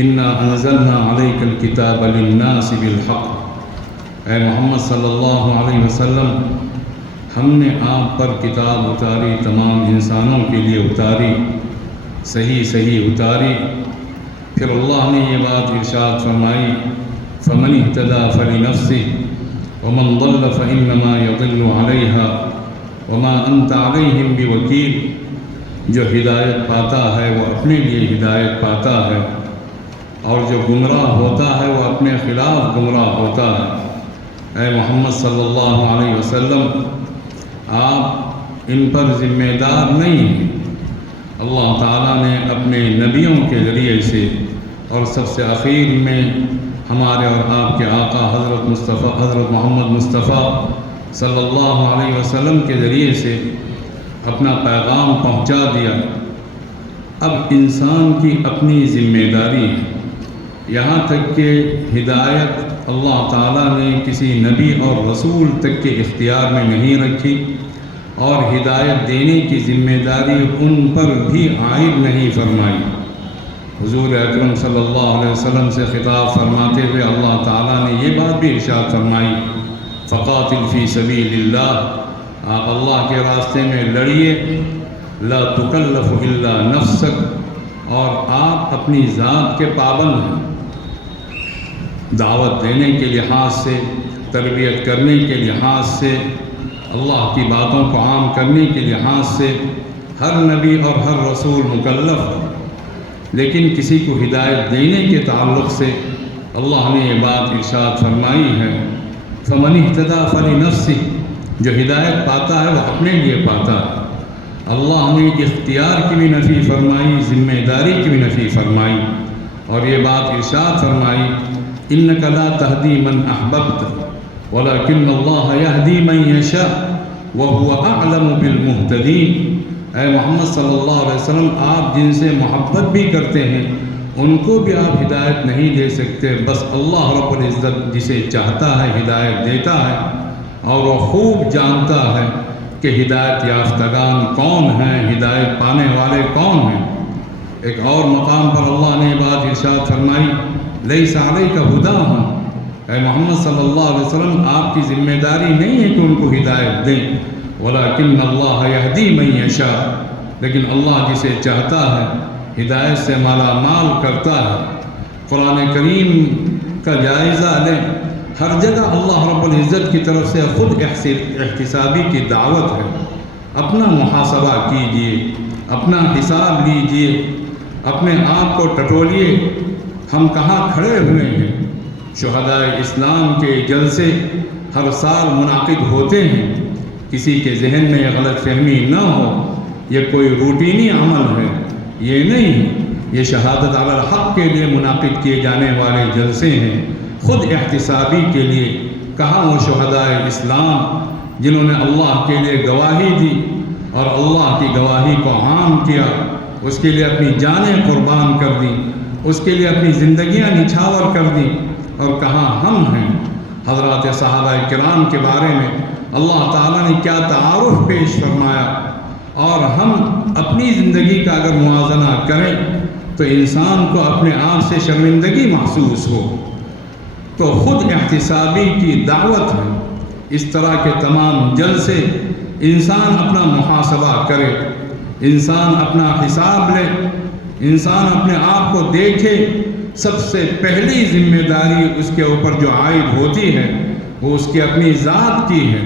انا انزلنا علیک الکتاب للناس بالحق۔ اے محمد صلی اللہ علیہ وسلم، ہم نے آپ پر کتاب اتاری، تمام انسانوں کے لیے اتاری، صحیح اتاری۔ پھر اللہ نے یہ بات ارشاد فرمائی، فمن اهتدى فلنفسه ومن ضل فإنما يضل عليها وما أنت عليهم بوكيل۔ جو ہدایت پاتا ہے وہ اپنے لیے ہدایت پاتا ہے، اور جو گمراہ ہوتا ہے وہ اپنے خلاف گمراہ ہوتا ہے۔ اے محمد صلی اللہ علیہ وسلم، آپ ان پر ذمہ دار نہیں ہیں۔ اللہ تعالیٰ نے اپنے نبیوں کے ذریعے سے اور سب سے اخیر میں ہمارے اور آپ کے آقا حضرت محمد مصطفیٰ صلی اللہ علیہ وسلم کے ذریعے سے اپنا پیغام پہنچا دیا۔ اب انسان کی اپنی ذمہ داری ہے، یہاں تک کہ ہدایت اللہ تعالیٰ نے کسی نبی اور رسول تک کے اختیار میں نہیں رکھی، اور ہدایت دینے کی ذمہ داری ان پر بھی عائد نہیں فرمائی۔ حضور اکرم صلی اللہ علیہ وسلم سے خطاب فرماتے ہوئے اللہ تعالیٰ نے یہ بات بھی ارشاد فرمائی، فقاتل فی سبیل اللہ، آپ اللہ کے راستے میں لڑیے، لا تکلف الا نفسک، اور آپ اپنی ذات کے پابند ہیں۔ دعوت دینے کے لحاظ سے، تربیت کرنے کے لحاظ سے، اللہ کی باتوں کو عام کرنے کے لحاظ سے ہر نبی اور ہر رسول مکلف ہے، لیکن کسی کو ہدایت دینے کے تعلق سے اللہ نے یہ بات ارشاد فرمائی ہے، فمن اهتدى فلنفسه، جو ہدایت پاتا ہے وہ اپنے لیے پاتا ہے۔ اللہ نے اختیار کی بھی نفی فرمائی، ذمہ داری کی بھی نفی فرمائی، اور یہ بات ارشاد فرمائی، انك لا تهدي من احببت ولكن الله يهدي من يشاء وهو اعلم بالمهتدين۔ اے محمد صلی اللہ علیہ وسلم، آپ جن سے محبت بھی کرتے ہیں ان کو بھی آپ ہدایت نہیں دے سکتے، بس اللہ رب العزت جسے چاہتا ہے ہدایت دیتا ہے، اور وہ خوب جانتا ہے کہ ہدایت یافتگان کون ہیں، ہدایت پانے والے کون ہیں۔ ایک اور مقام پر اللہ نے بات ارشاد فرمائی، لیس علیک ھداھم۔ اے محمد صلی اللہ علیہ وسلم، آپ کی ذمہ داری نہیں ہے کہ ان کو ہدایت دیں، ولیکن اللہ یہدی من یشاء، لیکن اللہ جسے چاہتا ہے ہدایت سے مالا مال کرتا ہے۔ قرآن کریم کا جائزہ لیں، ہر جگہ اللہ رب العزت کی طرف سے خود احتسابی کی دعوت ہے۔ اپنا محاسبہ کیجئے، اپنا حساب لیجئے، اپنے آپ کو ٹٹولیے، ہم کہاں کھڑے ہوئے ہیں۔ شہدائے اسلام کے جلسے ہر سال منعقد ہوتے ہیں، کسی کے ذہن میں یہ غلط فہمی نہ ہو، یہ کوئی روٹینی عمل ہے، یہ نہیں، یہ شہادت علی الحق کے لیے منعقد کیے جانے والے جلسے ہیں، خود احتسابی کے لیے۔ کہاں وہ شہدائے اسلام جنہوں نے اللہ کے لیے گواہی دی اور اللہ کی گواہی کو عام کیا، اس کے لیے اپنی جانیں قربان کر دیں، اس کے لیے اپنی زندگیاں نچھاور کر دیں، اور کہاں ہم ہیں۔ حضرات صحابہ کرام کے بارے میں اللہ تعالیٰ نے کیا تعارف پیش فرمایا، اور ہم اپنی زندگی کا اگر موازنہ کریں تو انسان کو اپنے آپ سے شرمندگی محسوس ہو۔ تو خود احتسابی کی دعوت ہے، اس طرح کے تمام جلسے انسان اپنا محاسبہ کرے، انسان اپنا حساب لے، انسان اپنے آپ کو دیکھے۔ سب سے پہلی ذمہ داری اس کے اوپر جو عائد ہوتی ہے وہ اس کی اپنی ذات کی ہے۔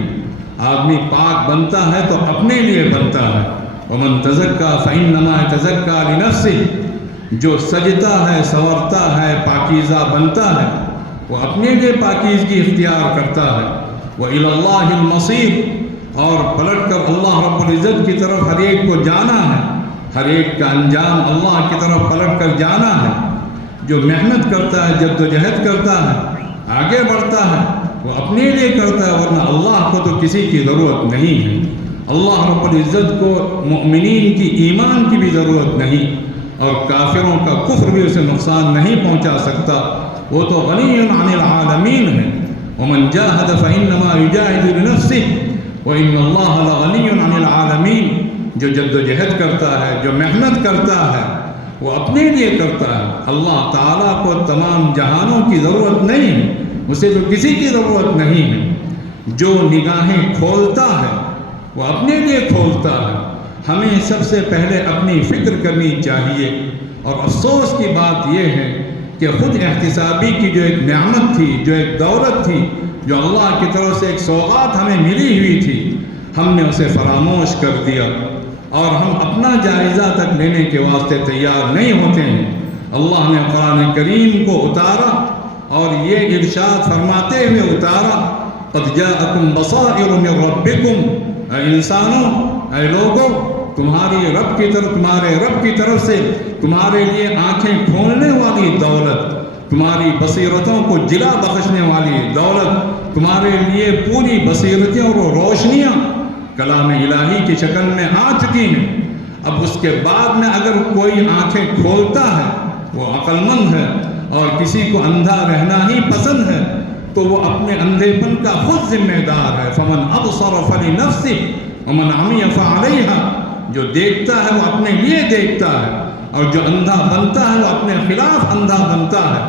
آدمی پاک بنتا ہے تو اپنے لیے بنتا ہے۔ وَمَن تَزَكَّىٰ فَإِنَّمَا يَتَزَكَّىٰ لِنَفْسِهِ، جو سجتا ہے، سنورتا ہے، پاکیزہ بنتا ہے، وہ اپنے لیے پاکیزگی اختیار کرتا ہے۔ وَإِلَى اللَّهِ الْمَصِيرُ، اور پلٹ کر اللہ رب العزت کی طرف ہر ایک کو جانا ہے، ہر ایک کا انجام اللہ کی طرف پلٹ کر جانا ہے۔ جو محنت کرتا ہے، جدوجہد کرتا ہے، آگے بڑھتا ہے، وہ اپنے لیے کرتا ہے، ورنہ اللہ کو تو کسی کی ضرورت نہیں ہے۔ اللہ رب العزت کو مؤمنین کی ایمان کی بھی ضرورت نہیں، اور کافروں کا کفر بھی اسے نقصان نہیں پہنچا سکتا۔ وہ تو غنی عن العالمین ہے۔ ومن جاہد فإنما یجاہد لنفسہ وإن اللہ لغنی عن العالمین، جو جدوجہد کرتا ہے، جو محنت کرتا ہے، وہ اپنے لیے کرتا ہے۔ اللہ تعالیٰ کو تمام جہانوں کی ضرورت نہیں ہے، اسے تو کسی کی ضرورت نہیں ہے۔ جو نگاہیں کھولتا ہے وہ اپنے لیے کھولتا ہے۔ ہمیں سب سے پہلے اپنی فکر کرنی چاہیے، اور افسوس کی بات یہ ہے کہ خود احتسابی کی جو ایک نعمت تھی، جو ایک دولت تھی، جو اللہ کی طرف سے ایک سوغات ہمیں ملی ہوئی تھی، ہم نے اسے فراموش کر دیا، اور ہم اپنا جائزہ تک لینے کے واسطے تیار نہیں ہوتے ہیں۔ اللہ نے قرآن کریم کو اتارا اور یہ ارشاد فرماتے ہوئے اتارا، قد جاءکم بصائر من ربکم، اے انسانوں، اے لوگوں، تمہارے رب کی طرف سے تمہارے لیے آنکھیں کھولنے والی دولت، تمہاری بصیرتوں کو جلا بخشنے والی دولت، تمہارے لیے پوری بصیرتیں اور روشنیاں کلام الہی کی شکل میں آ چکی ہیں۔ اب اس کے بعد میں اگر کوئی آنکھیں کھولتا ہے وہ عقل مند ہے، اور کسی کو اندھا رہنا ہی پسند ہے تو وہ اپنے اندھے پن کا خود ذمہ دار ہے۔ فمن ابصر فلنفسہ ومن عمی فعلیہا، جو دیکھتا ہے وہ اپنے لیے دیکھتا ہے، اور جو اندھا بنتا ہے وہ اپنے خلاف اندھا بنتا ہے۔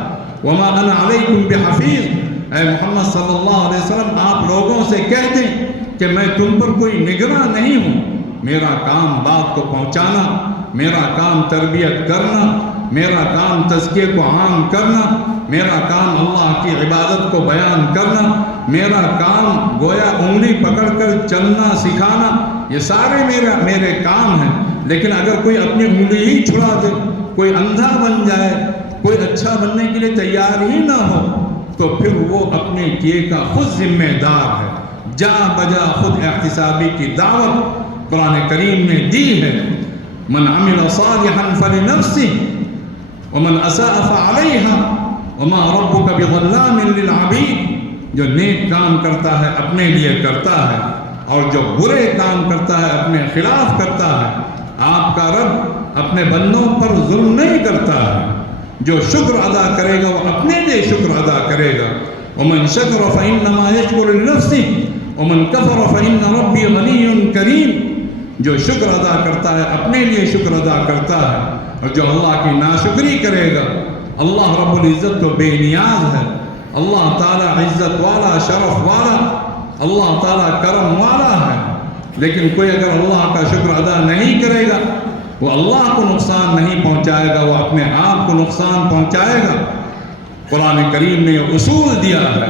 وما انا علیکم بحفیظ، اے محمد صلی اللہ علیہ وسلم آپ لوگوں سے کہہ دیں کہ میں تم پر کوئی نگراں نہیں ہوں۔ میرا کام بات کو پہنچانا، میرا کام تربیت کرنا، میرا کام تزکیے کو عام کرنا، میرا کام اللہ کی عبادت کو بیان کرنا، میرا کام گویا انگلی پکڑ کر چلنا سکھانا، یہ سارے میرے کام ہیں۔ لیکن اگر کوئی اپنی انگلی ہی چھڑا دے، کوئی اندھا بن جائے، کوئی اچھا بننے کے لیے تیار ہی نہ ہو، تو پھر وہ اپنے کیے کا خود ذمہ دار ہے۔ جا بجا خود احتسابی کی دعوت قرآن کریم نے دی ہے۔ من عمل صالحا فلنفسہ ومن اساء فعلیہا وما ربک بظلام للعبید، جو نیک کام کرتا ہے اپنے لیے کرتا ہے، اور جو برے کام کرتا ہے اپنے خلاف کرتا ہے۔ آپ کا رب اپنے بندوں پر ظلم نہیں کرتا ہے۔ جو شکر ادا کرے گا وہ اپنے لیے شکر ادا کرے گا۔ ومن شکر فإنما یشکر لنفسہ ومن کفر فإن ربی غنی کریم، جو شکر ادا کرتا ہے اپنے لیے شکر ادا کرتا ہے، اور جو اللہ کی ناشکری کرے گا، اللہ رب العزت تو بے نیاز ہے۔ اللہ تعالیٰ عزت والا، شرف والا، اللہ تعالیٰ کرم والا ہے، لیکن کوئی اگر اللہ کا شکر ادا نہیں کرے گا وہ اللہ کو نقصان نہیں پہنچائے گا، وہ اپنے آپ کو نقصان پہنچائے گا۔ قرآن کریم نے یہ اصول دیا ہے،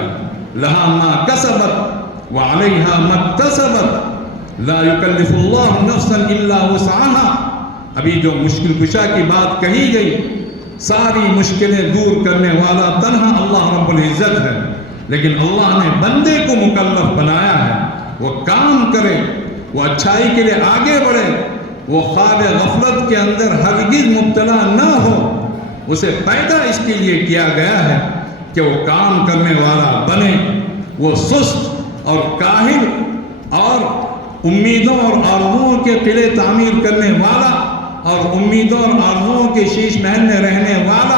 لہا ما کسبت وعلیہا ما اکتسبت لا یکلف اللہ نفسا الا وسعها۔ ابھی جو مشکل کشا کی بات کہی گئی، ساری مشکلیں دور کرنے والا تنہا اللہ رب العزت ہے، لیکن اللہ نے بندے کو مکلف بنایا ہے، وہ کام کرے، وہ اچھائی کے لیے آگے بڑھے، وہ خواب غفلت کے اندر ہرگز مبتلا نہ ہو۔ اسے پیدا اس کے لیے کیا گیا ہے کہ وہ کام کرنے والا بنے، وہ سست اور کاہل اور امیدوں اور آرزوؤں کے قلعے تعمیر کرنے والا اور امیدوں اور آرزوؤں کے شیش محل میں رہنے والا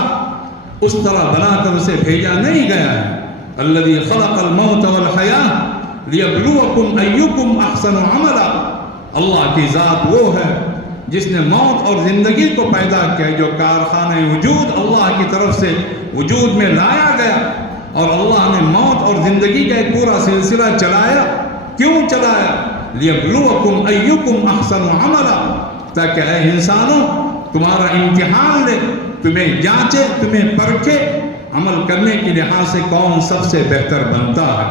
اس طرح بنا کر اسے بھیجا نہیں گیا ہے۔ الذی خلق الموت والحیاة لیبلوکم ایکم احسن عملا، اللہ کی ذات وہ ہے جس نے موت اور زندگی کو پیدا کیا، جو کارخانہ وجود اللہ کی طرف سے وجود میں لایا گیا، اور اللہ نے موت اور زندگی کا ایک پورا سلسلہ چلایا. کیوں چلایا؟ لِيَبْلُوَكُمْ أَيُّكُمْ أَحْسَنُ عَمَلًا، تاکہ اے انسانوں تمہارا امتحان لے، تمہیں جانچے، تمہیں پرکھے عمل کرنے کے لحاظ سے کون سب سے بہتر بنتا ہے.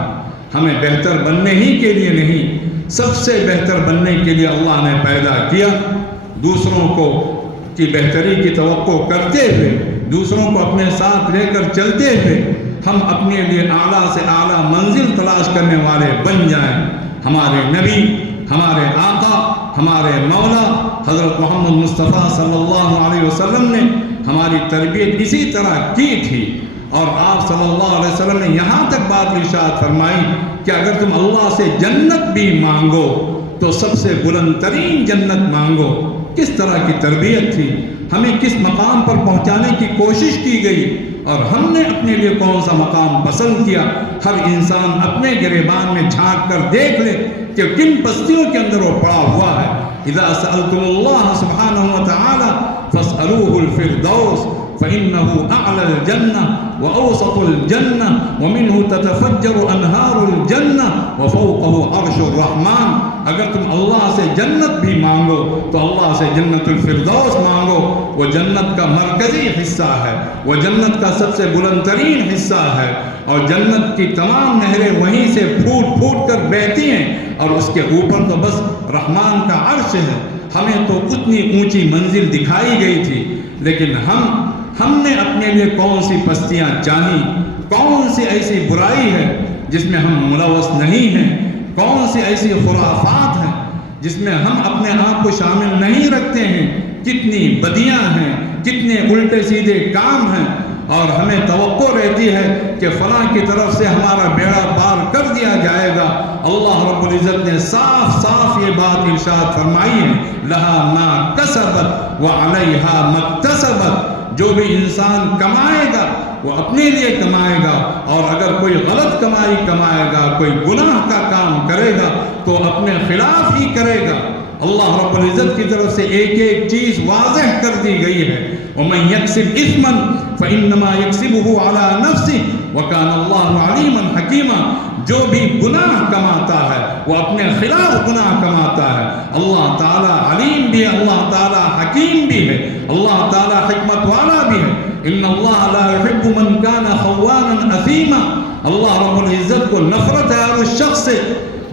ہمیں بہتر بننے ہی کے لیے نہیں، سب سے بہتر بننے کے لیے اللہ نے پیدا کیا. دوسروں کو کی بہتری کی توقع کرتے ہوئے، دوسروں کو اپنے ساتھ لے کر چلتے ہوئے ہم اپنے لیے اعلیٰ سے اعلیٰ منزل تلاش کرنے والے بن جائیں. ہمارے نبی، ہمارے آقا، ہمارے مولا حضرت محمد مصطفیٰ صلی اللہ علیہ وسلم نے ہماری تربیت اسی طرح کی تھی. اور آپ صلی اللہ علیہ وسلم نے یہاں تک بات ارشاد فرمائی کہ اگر تم اللہ سے جنت بھی مانگو تو سب سے بلند ترین جنت مانگو. کس طرح کی تربیت تھی، ہمیں کس مقام پر پہنچانے کی کوشش کی گئی اور ہم نے اپنے لیے کون سا مقام پسند کیا. ہر انسان اپنے گریبان میں جھانک کر دیکھ لے کہ کن پستیوں کے اندر وہ پڑا ہوا ہے. اذا سألتم اللہ سبحانہ وتعالی فاسألوه الفردوس فإنه أعلى الجنة وأوسط الجنة ومنه تتفجر أنهار الجنة وفوقه عرش الرحمن. اگر تم اللہ سے جنت بھی مانگو تو اللہ سے جنت الفردوس مانگو. وہ جنت کا مرکزی حصہ ہے، وہ جنت کا سب سے بلند ترین حصہ ہے، اور جنت کی تمام نہریں وہیں سے پھوٹ پھوٹ کر بہتی ہیں، اور اس کے اوپر تو بس رحمان کا عرش ہے. ہمیں تو اتنی اونچی منزل دکھائی گئی تھی، لیکن ہم نے اپنے لیے کون سی پستیاں چاہیں، کون سی ایسی برائی ہے جس میں ہم ملوث نہیں ہیں، کون سی ایسی خرافات ہیں جس میں ہم اپنے آپ کو شامل نہیں رکھتے ہیں. کتنی بدیاں ہیں، کتنے الٹے سیدھے کام ہیں، اور ہمیں توقع رہتی ہے کہ فلاں کی طرف سے ہمارا بیڑا پار کر دیا جائے گا. اللہ رب العزت نے صاف صاف یہ بات ارشاد فرمائی ہے، لہا ما کسبت وعلیہا مکتسبت. جو بھی انسان کمائے گا وہ اپنے لیے کمائے گا، اور اگر کوئی غلط کمائی کمائے گا، کوئی گناہ کا کام کرے گا تو اپنے خلاف ہی کرے گا. اللہ رب العزت کی طرف سے ایک ایک چیز واضح کر دی گئی ہے. وَمَنْ يَكْسِبْ إِثْمًا فَإِنَّمَا يَكْسِبُهُ عَلَى نَفْسِهِ وَكَانَ اللَّهُ عَلِيمًا حَكِيمًا. جو بھی گناہ کماتا ہے وہ اپنے خلاف گناہ کماتا ہے. اللہ تعالیٰ علیم بھی ہے، اللہ تعالیٰ حکیم بھی ہے، اللہ تعالیٰ حکمت والا بھی ہے. ان اللہ لا يحب من كان خوانا اثیما. اللہ رب العزت کو نفرت ہے اور اس شخص سے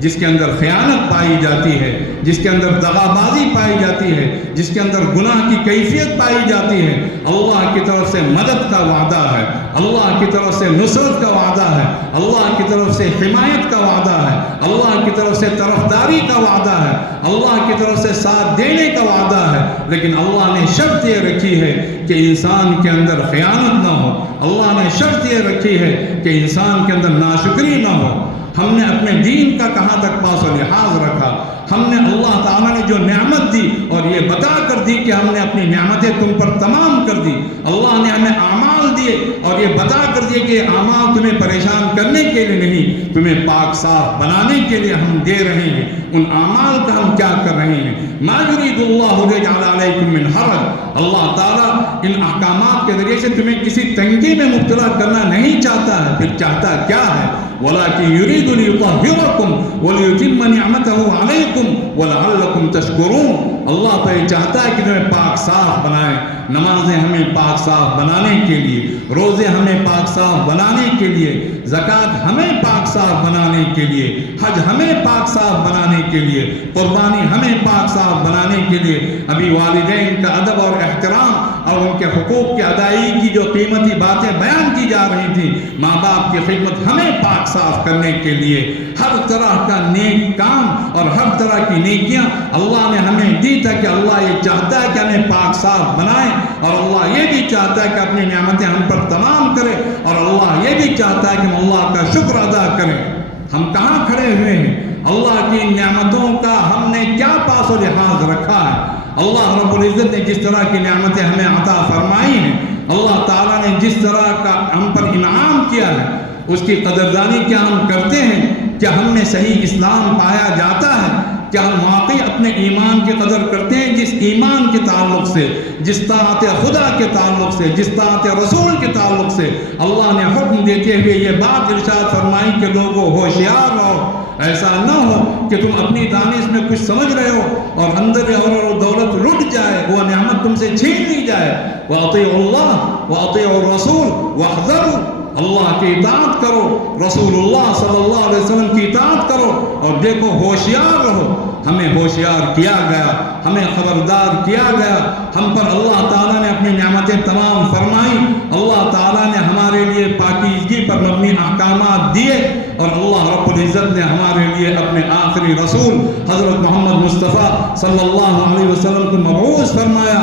جس کے اندر خیانت پائی جاتی ہے، جس کے اندر دغابازی پائی جاتی ہے، جس کے اندر گناہ کی کیفیت پائی جاتی ہے. اللہ کی طرف سے مدد کا وعدہ ہے، اللہ کی طرف سے نصرت کا وعدہ ہے، اللہ کی طرف سے حمایت کا وعدہ ہے، اللہ کی طرف سے طرفداری کا وعدہ ہے، اللہ کی طرف سے ساتھ دینے کا وعدہ ہے. لیکن اللہ نے شرط یہ رکھی ہے کہ انسان کے اندر خیانت نہ ہو. اللہ نے شرط یہ رکھی ہے کہ انسان کے اندر ناشکری نہ ہو. ہم نے اپنے دین کا کہاں تک پاس و لحاظ رکھا؟ ہم نے اللہ تعالیٰ نے جو نعمت دی اور یہ بتا کر دی کہ ہم نے اپنی نعمتیں تم پر تمام کر دی. اللہ نے ہمیں اعمال دیے اور یہ بتا کر دیے کہ اعمال تمہیں پریشان کرنے کے لیے نہیں، تمہیں پاک صاف بنانے کے لیے ہم دے رہے ہیں. ان اعمال کا ہم کیا کر رہے ہیں؟ ما یرید اللہ لیجعل علیکم من حرج. اللہ تعالیٰ ان احکامات کے ذریعے سے تمہیں کسی تنگی میں مبتلا کرنا نہیں چاہتا ہے. پھر چاہتا کیا ہے؟ وَلَكِنْ يُرِيدُ لِيُطَهِّرَكُمْ وَلِيُتِمَّ نِعْمَتَهُ عَلَيْكُمْ وَلَعَلَّكُمْ تَشْكُرُونَ. اللہ تو یہ چاہتا ہے کہ تمہیں پاک صاف بنائے. نمازیں ہمیں پاک صاف بنانے کے لیے، روزے ہمیں پاک صاف بنانے کے لیے، زکوٰۃ ہمیں پاک صاف بنانے کے لیے، حج ہمیں پاک صاف بنانے کے لیے، قربانی ہمیں پاک صاف بنانے کے لیے. ابھی والدین کا ادب اور احترام اور ان کے حقوق کی ادائیگی کی جو قیمتی باتیں بیان کی جا رہی تھیں، ماں باپ کی خدمت ہمیں پاک صاف کرنے کے لیے ہر طرح کا نیک کام اور ہر طرح کی نیکیاں اللہ نے ہمیں دی تاکہ اللہ یہ چاہتا ہے کہ ہمیں پاک صاف بنائے، اور اللہ یہ بھی چاہتا ہے کہ اپنی نعمتیں ہم پر تمام کرے، اور اللہ یہ بھی چاہتا ہے کہ ہم اللہ کا شکر ادا کریں. ہم کہاں کھڑے ہوئے ہیں؟ اللہ کی نعمتوں کا ہم نے کیا پاس و لحاظ رکھا ہے؟ اللہ رب العزت نے جس طرح کی نعمتیں ہمیں عطا فرمائی ہیں، اللہ تعالیٰ نے جس طرح کا ہم پر انعام کیا ہے، اس کی قدردانی کیا ہم کرتے ہیں؟ کیا ہم نے صحیح اسلام پایا جاتا ہے؟ کیا ہم واقعی اپنے ایمان کی قدر کرتے ہیں؟ جس ایمان کے تعلق سے، جس طاعت خدا کے تعلق سے، جس طاعت رسول کے تعلق سے اللہ نے حکم دیتے ہوئے یہ بات ارشاد فرمائی کہ لوگوں ہوشیار رہو، ایسا نہ ہو کہ تم اپنی دانش میں کچھ سمجھ رہے ہو اور اندر اور دولت لٹ جائے، وہ نعمت تم سے چھین لی جائے۔ وَأَطِيعُوا اللَّهَ وَأَطِيعُوا الرَّسُولَ وَاحْذَرُوا، اللہ کی اطاعت کرو، رسول اللہ صلی اللہ علیہ وسلم کی اطاعت کرو، اور دیکھو ہوشیار رہو۔ ہمیں ہوشیار کیا گیا، ہمیں خبردار کیا گیا، ہم پر اللہ تعالیٰ نے اپنی نعمتیں تمام فرمائی، اللہ تعالیٰ نے ہمارے لیے پاکیزگی پر مبنی احکامات دیے، اور اللہ رب العزت نے ہمارے لیے اپنے آخری رسول حضرت محمد مصطفیٰ صلی اللہ علیہ وسلم کو مبعوث فرمایا۔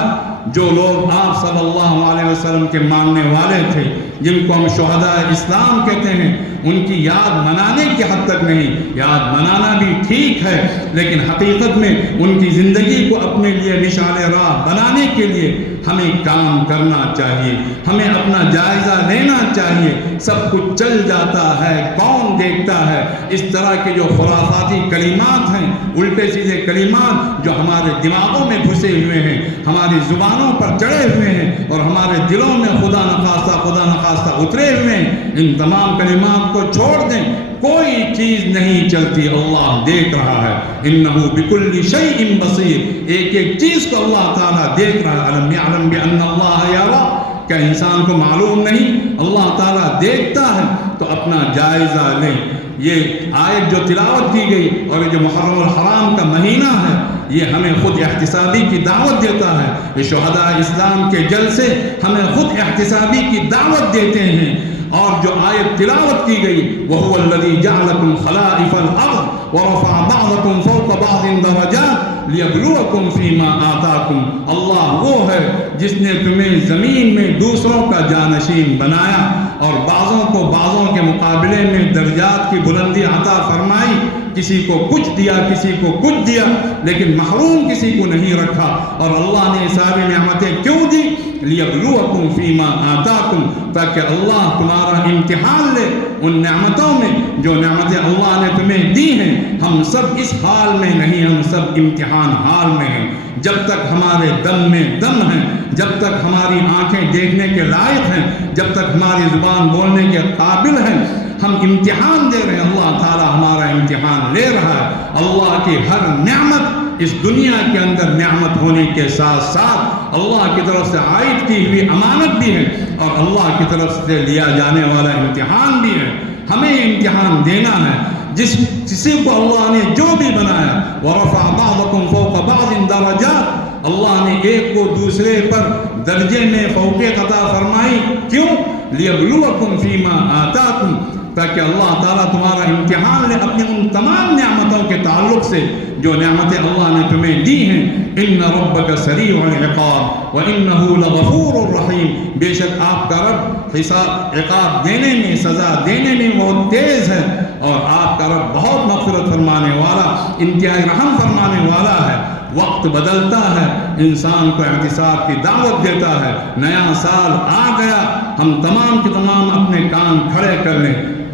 جو لوگ آپ صلی اللہ علیہ وسلم کے ماننے والے تھے، جن کو ہم شہداء اسلام کہتے ہیں، ان کی یاد منانے کی حد تک نہیں، یاد منانا بھی ٹھیک ہے، لیکن حقیقت میں ان کی زندگی کو اپنے لیے نشان راہ بنانے کے لیے ہمیں کام کرنا چاہیے، ہمیں اپنا جائزہ لینا چاہیے۔ سب کچھ چل جاتا ہے، کون دیکھتا ہے؟ اس طرح کے جو خرافاتی کلمات ہیں، الٹے سیدھے کلمات جو ہمارے دماغوں میں گھسے ہوئے ہیں، ہماری زبانوں پر چڑھے ہوئے ہیں، اور ہمارے دلوں میں خدا نخواستہ اترے ہوئے ہیں، ان تمام کلمات کو چھوڑ دیں۔ کوئی چیز نہیں چلتی، اللہ دیکھ رہا ہے۔ انہ بکل شیء بصیر، ایک ایک چیز کو اللہ تعالیٰ دیکھ رہا ہے۔ الم یعلم بان اللہ یرا، کیا انسان کو معلوم نہیں اللہ تعالیٰ دیکھتا ہے؟ تو اپنا جائزہ لیں۔ یہ آیت جو تلاوت کی گئی اور یہ جو محرم الحرام کا مہینہ ہے، یہ ہمیں خود احتسابی کی دعوت دیتا ہے۔ یہ شہداء اسلام کے جلسے ہمیں خود احتسابی کی دعوت دیتے ہیں۔ اور جو آیت تلاوت کی گئی، وَهُوَ الَّذِي جَعَلَكُمْ خَلَائِفَ الْأَرْضِ وَرَفَعَ بَعْضَكُمْ فَوْقَ بَعْضٍ دَرَجَاتٍ لِيَبْلُوَكُمْ فِي مَا آتَاكُمْ، اللہ وہ ہے جس نے تمہیں زمین میں دوسروں کا جانشین بنایا اور بعضوں کو بعضوں کے مقابلے میں درجات کی بلندی عطا فرمائی۔ کسی کو کچھ دیا، کسی کو کچھ دیا، لیکن محروم کسی کو نہیں رکھا۔ اور اللہ نے ساری نعمتیں کیوں دی؟ لِيَبْلُوَكُمْ فِي مَا آتَاكُمْ، تاکہ اللہ تمہارا امتحان لے ان نعمتوں میں جو نعمتیں اللہ نے تمہیں دی ہیں۔ ہم سب اس حال میں نہیں، ہم سب امتحان حال میں ہیں۔ جب تک ہمارے دم میں دم ہے، جب تک ہماری آنکھیں دیکھنے کے لائق ہیں، جب تک ہماری زبان بولنے کے قابل ہیں، ہم امتحان دے رہے ہیں۔ اللہ تعالیٰ ہمارا امتحان لے رہا ہے۔ اللہ کی ہر نعمت اس دنیا کے اندر نعمت ہونے کے ساتھ ساتھ اللہ کی طرف سے عائد کی ہوئی امانت بھی ہے، اور اللہ کی طرف سے لیا جانے والا امتحان بھی ہے۔ ہمیں امتحان دینا ہے۔ جس کسی کو اللہ نے جو بھی بنایا، وَرَفَعَ بَعْضَكُمْ فَوْقَ بَعْضٍ دَرَجَاتٍ، اللہ نے ایک کو دوسرے پر درجے میں فوقیت عطا فرمائی۔ کیوں؟ لِيَبْلُوَكُمْ فِي مَا آتَاكُمْ، تاکہ اللہ تعالیٰ تمہارا امتحان لے اپنی ان تمام نعمتوں کے تعلق سے جو نعمتیں اللہ نے تمہیں دی ہیں۔ ان ربک سریع العقاب وانہ لغفور الرحیم، بے شک آپ کا رب حساب عقاب دینے میں، سزا دینے میں بہت تیز ہے، اور آپ کا رب بہت مغفرت فرمانے والا، انتہائی رحم فرمانے والا ہے۔ وقت بدلتا ہے، انسان کو احتساب کی دعوت دیتا ہے۔ نیا سال آ گیا، ہم تمام کے تمام اپنے کام کھڑے کر لیں۔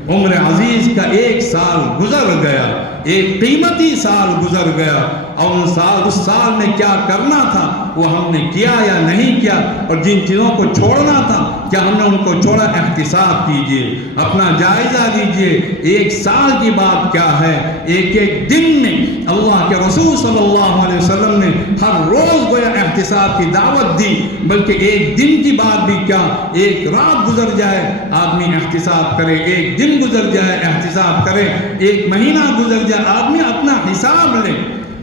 عمر عزیز کا ایک سال گزر گیا، ایک قیمتی سال گزر گیا، اور اس سال میں کیا کرنا تھا وہ ہم نے کیا یا نہیں کیا، اور جن چیزوں کو چھوڑنا تھا کیا ہم نے ان کو چھوڑا؟ احتساب کیجئے، اپنا جائزہ لیجئے۔ ایک سال کی بات کیا ہے، ایک ایک دن میں اللہ کے رسول صلی اللہ علیہ وسلم نے ہر روز گویا احتساب کی دعوت دی، بلکہ ایک دن کی بات بھی کیا، ایک رات گزر جائے آدمی احتساب کرے، ایک دن گزر جائے احتساب کرے، ایک مہینہ گزر جائے آدمی اپنا حساب لے۔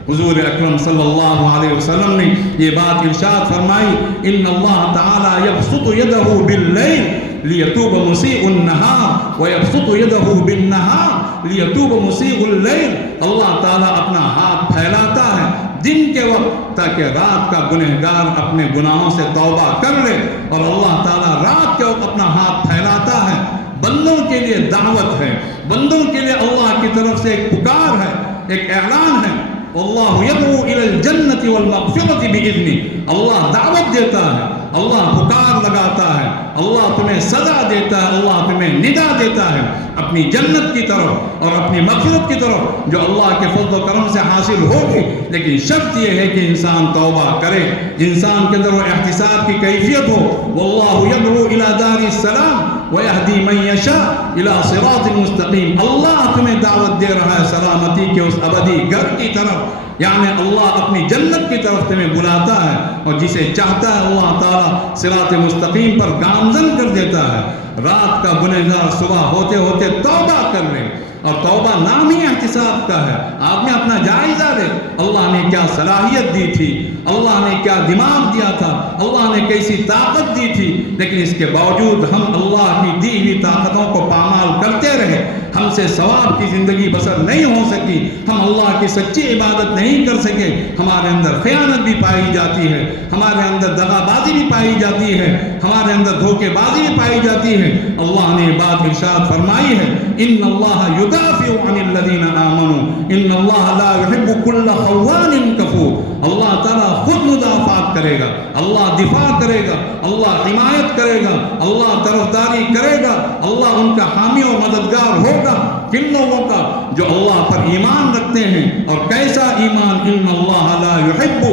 حضور اکرم صلی اللہ علیہ وسلم نے یہ بات ارشاد فرمائی، ان اللہ تعالی یبسط یدہ باللیل لیتوب مسیء النہار ویبسط یدہ بالنہار لیتوب مسیء اللیل، اللہ تعالیٰ اپنا ہاتھ پھیلاتا ہے دن کے وقت تاکہ رات کا گنہگار اپنے گناہوں سے توبہ کر لے، اور اللہ تعالیٰ رات کے وقت اپنا ہاتھ پھیلاتا ہے۔ بندوں کے لیے دعوت ہے، بندوں کے لیے اللہ کی طرف سے ایک پکار ہے، ایک اعلان ہے۔ اللہ یدعو الی الجنۃ والمغفرۃ باذنہ، اللہ دعوت دیتا ہے، اللہ پکار لگاتا ہے، اللہ تمہیں سزا دیتا ہے، اللہ تمہیں ندا دیتا ہے اپنی جنت کی طرف اور اپنی مغفرت کی طرف جو اللہ کے فضل و کرم سے حاصل ہوگی۔ لیکن شرط یہ ہے کہ انسان توبہ کرے، انسان کے اندر وہ احتساب کی کیفیت ہو۔ واللہ یدعو الی دار السلام ویہدی من یشاء الی صراط مستقیم۔ اللہ تمہیں دعوت دے رہا ہے سلامتی کے اس ابدی گھر کی طرف، یعنی اللہ اپنی جنت کی طرف تمہیں بلاتا ہے، اور جسے چاہتا ہے اللہ تعالیٰ صراط مستقیم پر گامزن کر دیتا ہے۔ رات کا گنہگار صبح ہوتے ہوتے توبہ کر لے، اور توبہ نام ہی احتساب کا ہے۔ آپ نے اپنا جائزہ لے، اللہ نے کیا صلاحیت دی تھی، اللہ نے کیا دماغ دیا تھا، اللہ نے کیسی طاقت دی تھی، لیکن اس کے باوجود ہم اللہ کی دی ہوئی طاقتوں کو پامال کرتے رہے، ہم سے ثواب کی زندگی بسر نہیں ہو سکی، ہم اللہ کی سچی عبادت نہیں کر سکے، ہمارے اندر خیانت بھی پائی جاتی ہے، ہمارے اندر دغا بازی بھی پائی جاتی ہے، ہمارے اندر دھوکے بازی بھی پائی جاتی ہے۔ اللہ نے بات ارشاد فرمائی ہے، ان اللہ یدافع عن الذین آمنوا ان اللہ لا يحب كل خوان کفور۔ اللہ تعالیٰ خود مدافعات کرے گا، اللہ دفاع کرے گا، اللہ حمایت کرے گا، اللہ طرفداری کرے گا، اللہ ان کا حامی اور مددگار ہوگا۔ کن لوگوں کا؟ جو اللہ پر ایمان رکھتے ہیں۔ اور کیسا ایمان؟ ان اللہ لا يحب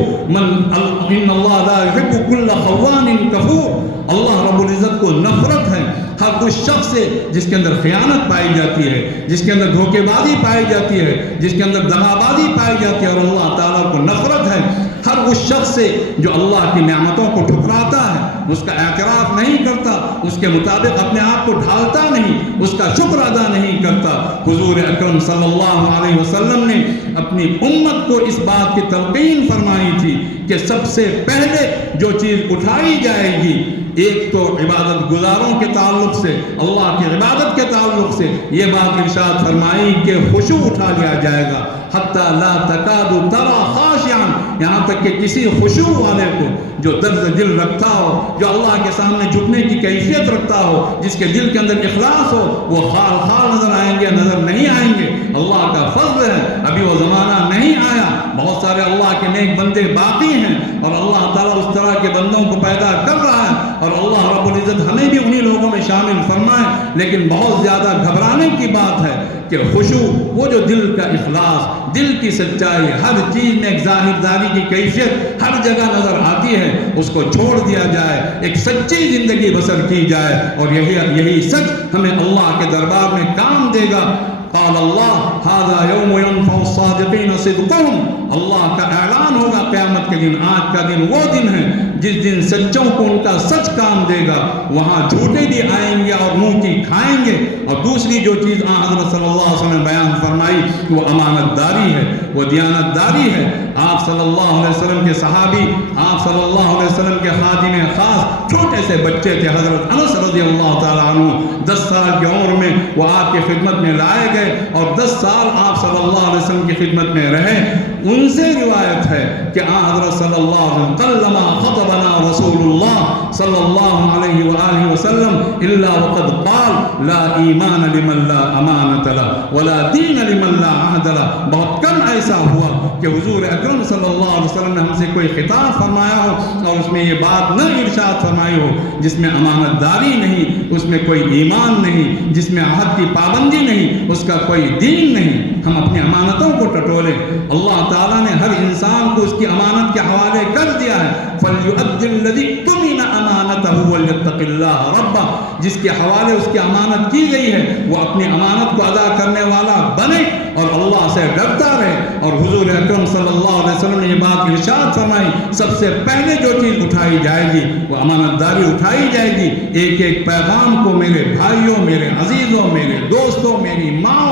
كل خوان کفور۔ اللہ رب العزت کو نفرت ہے ہر اس شخص سے جس کے اندر خیانت پائی جاتی ہے، جس کے اندر دھوکے بازی پائی جاتی ہے، جس کے اندر دغا بازی پائی جاتی ہے، اور اللہ تعالیٰ کو نفرت ہے ہر اس شخص سے جو اللہ کی نعمتوں کو ٹھکراتا ہے، اس کا اعتراف نہیں کرتا، اس کے مطابق اپنے آپ کو ڈھالتا نہیں، اس کا شکر ادا نہیں کرتا۔ حضور اکرم صلی اللہ علیہ وسلم نے اپنی امت کو اس بات کی تلقین فرمائی تھی کہ سب سے پہلے جو چیز اٹھائی جائے گی، ایک تو عبادت گزاروں کے تعلق سے، اللہ کی عبادت کے تعلق سے یہ بات ارشاد فرمائی کہ خشوع اٹھا لیا جائے گا، حتی لا تکاد تری خاشعا، یہاں تک کہ کسی خشوع والے کو جو درد دل رکھتا ہو، جو اللہ کے سامنے جھکنے کی کیفیت رکھتا ہو، جس کے دل کے اندر اخلاص ہو، وہ خال خال نظر آئیں گے، نظر نہیں آئیں گے۔ اللہ کا فضل ہے، ابھی وہ زمانہ نہیں آیا، بہت سارے اللہ کے نیک بندے باقی ہیں، اور اللہ تعالیٰ اس طرح کے بندوں کو پیدا کر رہا ہے، اور اللہ رب العزت ہمیں بھی انہی لوگوں میں شامل فرمائے۔ لیکن بہت زیادہ گھبرانے کی بات ہے کہ خشوع وہ جو دل کا اخلاص، دل کی سچائی، ہر چیز میں ایک ظاہر داری کی کیفیت ہر جگہ نظر آتی ہے، اس کو چھوڑ دیا جائے، ایک سچی زندگی بسر کی جائے، اور یہی سچ ہمیں اللہ کے دربار میں کام دے گا۔ قال اللہ هذا يوم ينفع الصادقین صدقهم، اللہ کا اعلان ہوگا قیامت کے دن۔ آج کا دن وہ دن ہے جس دن سچوں کو ان کا سچ کام دے گا، وہاں جھوٹے بھی آئیں گے اور منہ کی کھائیں گے۔ اور دوسری جو چیز حضرت صلی اللہ علیہ وسلم نے بیان فرمائی وہ امانت داری ہے، وہ دیانت داری ہے۔ آپ صلی اللہ علیہ وسلم کے صحابی، آپ صلی اللہ علیہ وسلم کے خادم خاص چھوٹے سے بچے تھے حضرت انس رضی اللہ تعالیٰ عنہ، 10 سال کی عمر میں وہ آپ کی خدمت میں لائے گئے، اور 10 سال آپ صلی اللہ علیہ وسلم کی خدمت میں رہے۔ ان سے روایت ہے کہ حضرت صلی اللہ علیہ وسلم قلما خطبنا رسول اللہ صلی اللہ علیہ وآلہ وسلم الا وقد قال لا ایمان لمن لا امانت له ولا دین لمن لا عہد له۔ بہت کم ایسا ہوا کہ حضور اکرم صلی اللہ علیہ وسلم نے ہم سے کوئی خطاب فرمایا ہو اور اس میں یہ بات نہ ارشاد فرمائی ہو جس میں امانت داری نہیں، اس میں کوئی ایمان نہیں، جس میں عہد کی پابندی نہیں، اس کا کوئی دین نہیں۔ ہم اپنی امانتوں کو ٹٹولیں۔ اللہ تعالیٰ نے ہر انسان کو اس کی امانت کے حوالے کر دیا ہے۔ فَلْيُؤَدِّ الَّذِي اؤْتُمِنَ أَمَانَتَهُ وَلْيَتَّقِ اللَّهَ رَبَّهُ، جس کے حوالے اس کی امانت کی گئی ہے وہ اپنی امانت کو ادا کرنے والا بنے اور اللہ سے ڈرتا رہے۔ اور حضور اکرم صلی اللہ علیہ وسلم نے یہ بات ارشاد فرمائی، سب سے پہلے جو چیز اٹھائی جائے گی وہ امانت داری اٹھائی جائے گی۔ ایک ایک پیغام کو میرے بھائیوں، میرے عزیزوں، میرے دوستوں، میری ماں،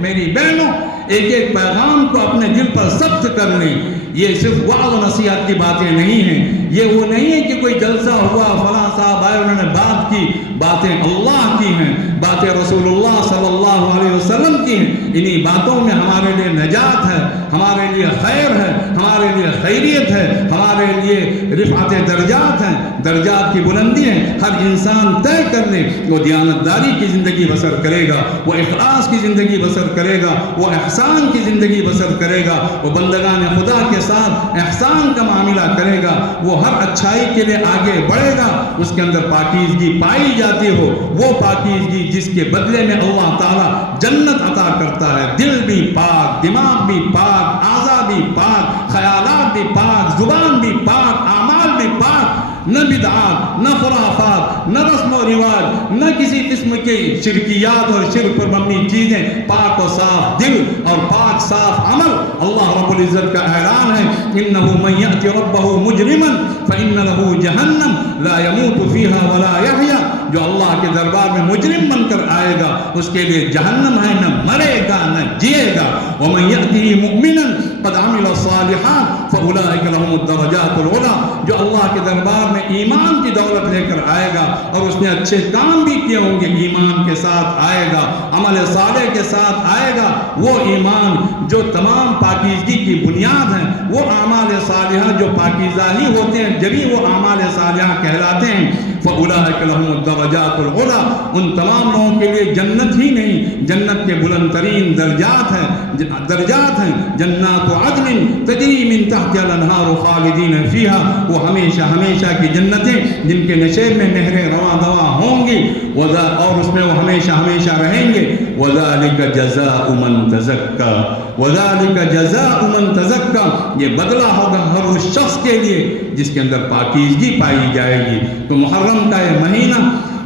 میری بہنوں، ایک ایک پیغام کو اپنے دل پر ثبت کر لیں۔ یہ صرف وعظ و نصیحت کی باتیں نہیں ہیں، یہ وہ نہیں ہے کہ کوئی جلسہ ہوا، فلاں صاحب آئے انہوں نے بات کی، باتیں اللہ کی ہیں، باتیں رسول اللہ صلی اللہ علیہ وسلم کی ہیں۔ انہی باتوں میں ہمارے لیے نجات ہے، ہمارے لیے خیر ہے، ہمارے لیے خیریت ہے، ہمارے لیے رفعت درجات ہیں، درجات کی بلندی ہیں۔ ہر انسان طے کر لے وہ دیانتداری کی زندگی بسر کرے گا، وہ اخلاص کی زندگی بسر کرے گا، وہ احسان کی زندگی بسر کرے گا، وہ بندگان خدا کے ساتھ احسان کا معاملہ کرے گا، وہ ہر اچھائی کے لیے آگے بڑھے گا، اس کے اندر پاکیزگی پائی جاتی ہو، وہ پاکیزگی جس کے بدلے میں اللہ تعالیٰ جنت عطا کرتا ہے۔ دل بھی پاک، دماغ بھی پاک، اعضاء بھی پاک، خیالات بھی پاک، زبان بھی پاک، اعمال بھی پاک، نہ بدعات، نہ خرافات، نہ رسم و رواج، نہ کسی قسم کے شرکیات اور شرک پر مبنی چیزیں، پاک و صاف دل اور پاک صاف عمل۔ اللہ رب العزت کا اعلان ہے انه من یأتی ربہ مجرما فإن له جہنم لا يموت فيها ولا يحيا، جو اللہ کے دربار میں مجرم بن کر آئے گا اس کے لیے جہنم ہے، نہ مرے گا نہ جیے گا۔ ومن یأتی مؤمنا قد عمل الصالحات فأولئک لهم الدرجات العلی، جو اللہ کے دربار میں ایمان کی دولت لے کر آئے گا اور اس نے اچھے کام بھی کیے ہوں گے، ایمان کے ساتھ آئے گا، عمل صالح کے ساتھ آئے گا، وہ ایمان جو تمام پاکیزگی کی بنیاد ہیں، وہ اعمال صالحہ جو پاکیزہ ہی ہوتے ہیں جبھی وہ اعمال صالحہ کہلاتے ہیں۔ فَأُولَٰئِكَ لَهُمُ الدَّرَجَاتُ الْعُلَىٰ، ان تمام لوگوں کے لیے جنت ہی نہیں، جنت کے بلند ترین درجات ہیں، جنات عدن تجری من تحتها الانہار خالدین فیہا، وہ ہمیشہ ہمیشہ کی جنتیں جن کے نشیب میں نہریں رواں دواں ہوں گی اور اس میں وہ ہمیشہ ہمیشہ رہیں گے۔ وَذَلِكَ جَزَاءُ مَن تَزَكَّىٰ، وَذَلِكَ جَزَاءُ مَن تَزَكَّىٰ، یہ بدلہ ہوگا ہر اس شخص کے لیے جس کے اندر پاکیزگی پائی جائے گی۔ تو محرم کا یہ مہینہ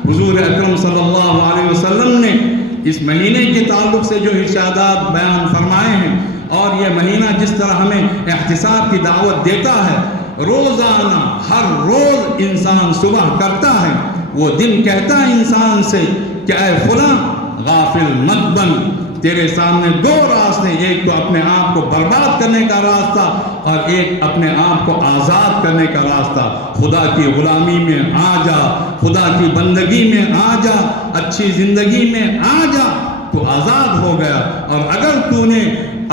حضور اکرم صلی اللہ علیہ وسلم نے اس مہینے کے تعلق سے جو ارشادات بیان فرمائے ہیں، اور یہ مہینہ جس طرح ہمیں احتساب کی دعوت دیتا ہے، روزانہ ہر روز انسان صبح کرتا ہے، وہ دن کہتا ہے انسان سے کہ اے فلاں غافل مت بن، تیرے سامنے دو راستے، ایک تو اپنے آپ کو برباد کرنے کا راستہ اور ایک اپنے آپ کو آزاد کرنے کا راستہ۔ خدا کی غلامی میں آ جا، خدا کی بندگی میں آ جا، اچھی زندگی میں آ جا تو آزاد ہو گیا، اور اگر تو نے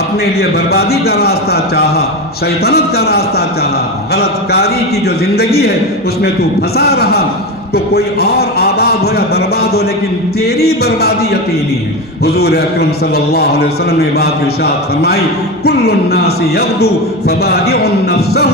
اپنے لیے بربادی کا راستہ چاہا، شیطنت کا راستہ چاہا، غلط کاری کی جو زندگی ہے اس میں تو پھنسا رہا، تو کوئی اور آباد ہو یا برباد ہو لیکن تیری بربادی یقینی ہے۔ حضور اکرم صلی اللہ علیہ وسلم نے بات ارشاد فرمائی کل الناس یغدو فبائع نفسہ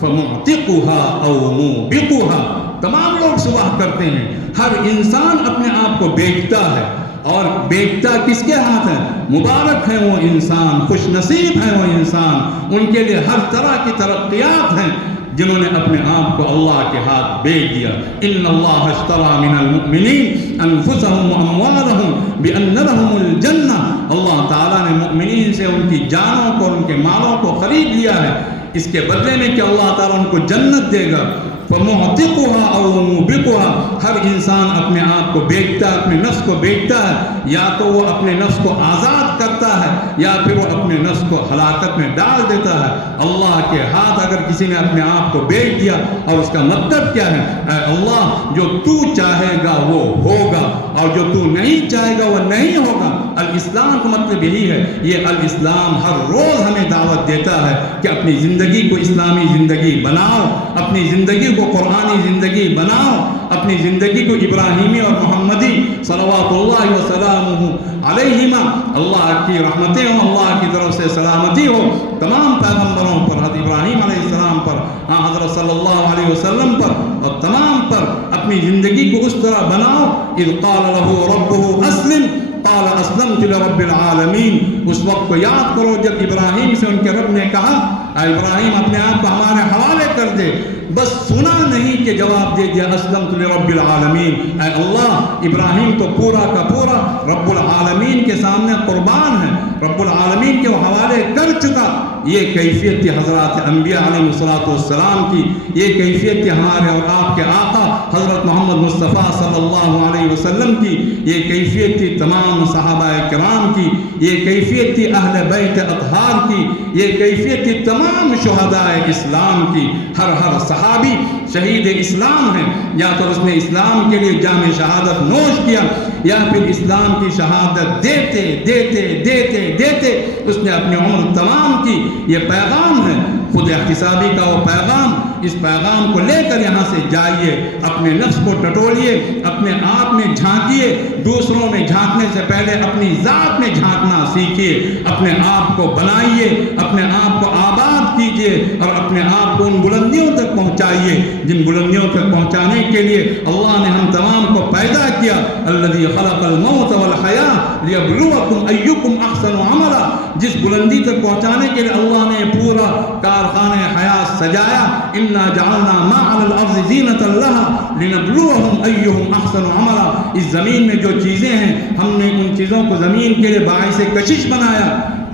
فمعتقها او موبقها، تمام لوگ صبح کرتے ہیں، ہر انسان اپنے آپ کو بیچتا ہے، اور بیچتا کس کے ہاتھ ہے؟ مبارک ہے وہ انسان، خوش نصیب ہے وہ انسان، ان کے لیے ہر طرح کی ترقیات ہیں جنہوں نے اپنے آپ کو اللہ کے ہاتھ بیچ دیا۔ ان اللہ اشتری من المؤمنین انفسهم واموالهم بان لهم الجنہ، اللہ تعالیٰ نے مؤمنین سے ان کی جانوں کو، ان کے مالوں کو خرید لیا ہے، اس کے بدلے میں کہ اللہ تعالیٰ ان کو جنت دے گا۔ فَمُعْتِقُهَا أَوْ مُوبِقُهَا، ہر انسان اپنے آپ کو بیچتا ہے، اپنے نفس کو بیچتا ہے، یا تو وہ اپنے نفس کو آزاد کرتا ہے یا پھر وہ اپنے نفس کو ہلاکت میں ڈال دیتا ہے۔ اللہ کے ہاتھ اگر کسی نے اپنے آپ کو بیچ دیا، اور اس کا مطلب کیا ہے؟ اے اللہ جو تو چاہے گا وہ ہوگا، اور جو تو نہیں چاہے گا وہ نہیں ہوگا۔ الاسلام کا مطلب یہی ہے، یہ الاسلام ہر روز ہمیں دعوت دیتا ہے کہ اپنی زندگی کو اسلامی زندگی بناؤ، اپنی زندگی کو قرآنی زندگی بناؤ، اپنی زندگی کو ابراہیمی اور محمدی صلوات اللہ وسلامہ علیہما، اللہ کی رحمتیں ہوں، اللہ کی طرف سے سلامتی ہو تمام پیغمبروں پر، حضرت ابراہیم علیہ السلام پر، حضرت صلی اللہ علیہ وسلم پر، اور تمام پر اپنی زندگی کو اس طرح بناؤ۔ اذ قال له ربه اسلم قال اسلمت لرب العالمین، اس وقت کو یاد کرو جب ابراہیم سے ان کے رب نے کہا اے ابراہیم اپنے آپ کو ہمارے حوالے کر دے، بس سنا نہیں کہ جواب دے دیا اسلمت لرب العالمین۔ اے اللہ، ابراہیم تو پورا کا پورا رب العالمین کے سامنے قربان ہے، رب العالمین کے وہ حوالے کر چکا۔ یہ کیفیت تھی حضرات انبیاء علیہ السلام کی، یہ کیفیت تھی ہمارے اور آپ کے آقا حضرت محمد مصطفیٰ صلی اللہ علیہ وسلم کی، یہ کیفیت تھی تمام صحابہ کرام کی، یہ کیفیت تھی اہل بیت اطہار کی، یہ کیفیت تھی تمام شہداء اسلام کی۔ ہر صحابی شہید یہ اسلام ہے، یا تو اس نے اسلام کے لیے جام شہادت نوش کیا، یا پھر اسلام کی شہادت دیتے دیتے دیتے دیتے اس نے اپنی عمر تمام کی۔ یہ پیغام ہے خود احتسابی کا، وہ پیغام، اس پیغام کو لے کر یہاں سے جائیے، اپنے نفس کو ٹٹولیے، اپنے آپ میں جھانکیے، دوسروں میں جھانکنے سے پہلے اپنی ذات میں جھانکنا سیکھیے، اپنے آپ کو بنائیے، اپنے آپ کو آباد کیجیے اور اپنے آپ کو ان بلندیوں تک پہنچائیے جن بلندیوں تک پہنچانے کے لیے اللہ نے ہم تمام کو پیدا کیا۔ الذی خلق الموت والحیاة لیبلوکم ایکم احسن عملا، جس بلندی تک پہنچانے کے لیے اللہ نے پورا کارخانہ حیات سجایا۔ انا جعلنا ما علی الارض زینۃ لها لنبلوہم ایہم احسن عملا، اس زمین میں جو چیزیں ہیں ہم نے ان چیزوں کو زمین کے لیے باعث کشش بنایا،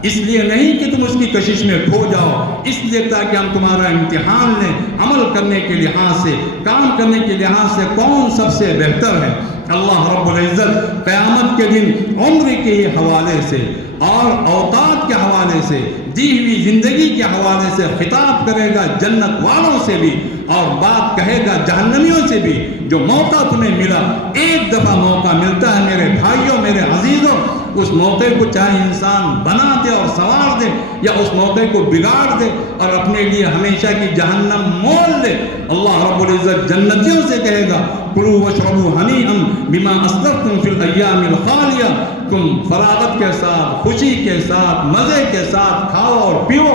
اس لیے نہیں کہ تم اس کی کشش میں کھو جاؤ، اس لیے تاکہ ہم تمہارا امتحان لیں، عمل کرنے کے لحاظ سے، کام کرنے کے لحاظ سے کون سب سے بہتر ہے۔ اللہ رب العزت قیامت کے دن عمر کے حوالے سے اور اوقات کے حوالے سے، دی ہوئی زندگی کے حوالے سے خطاب کرے گا جنت والوں سے بھی، اور بات کہے گا جہنمیوں سے بھی۔ جو موقع تمہیں ملا، ایک دفعہ موقع ملتا ہے میرے بھائیوں، میرے عزیزوں، اس موقع کو چاہے انسان بنا دے اور سنوار دے، یا اس موقع کو بگاڑ دے اور اپنے لیے ہمیشہ کی جہنم مول لے۔ اللہ رب العزت جنتیوں سے کہے گا کلوا واشربوا ہنیئا بما اسلفتم فی الایام الخالیہ، تم فراغت کے ساتھ، خوشی کے ساتھ، مزے کے ساتھ کھاؤ اور پیو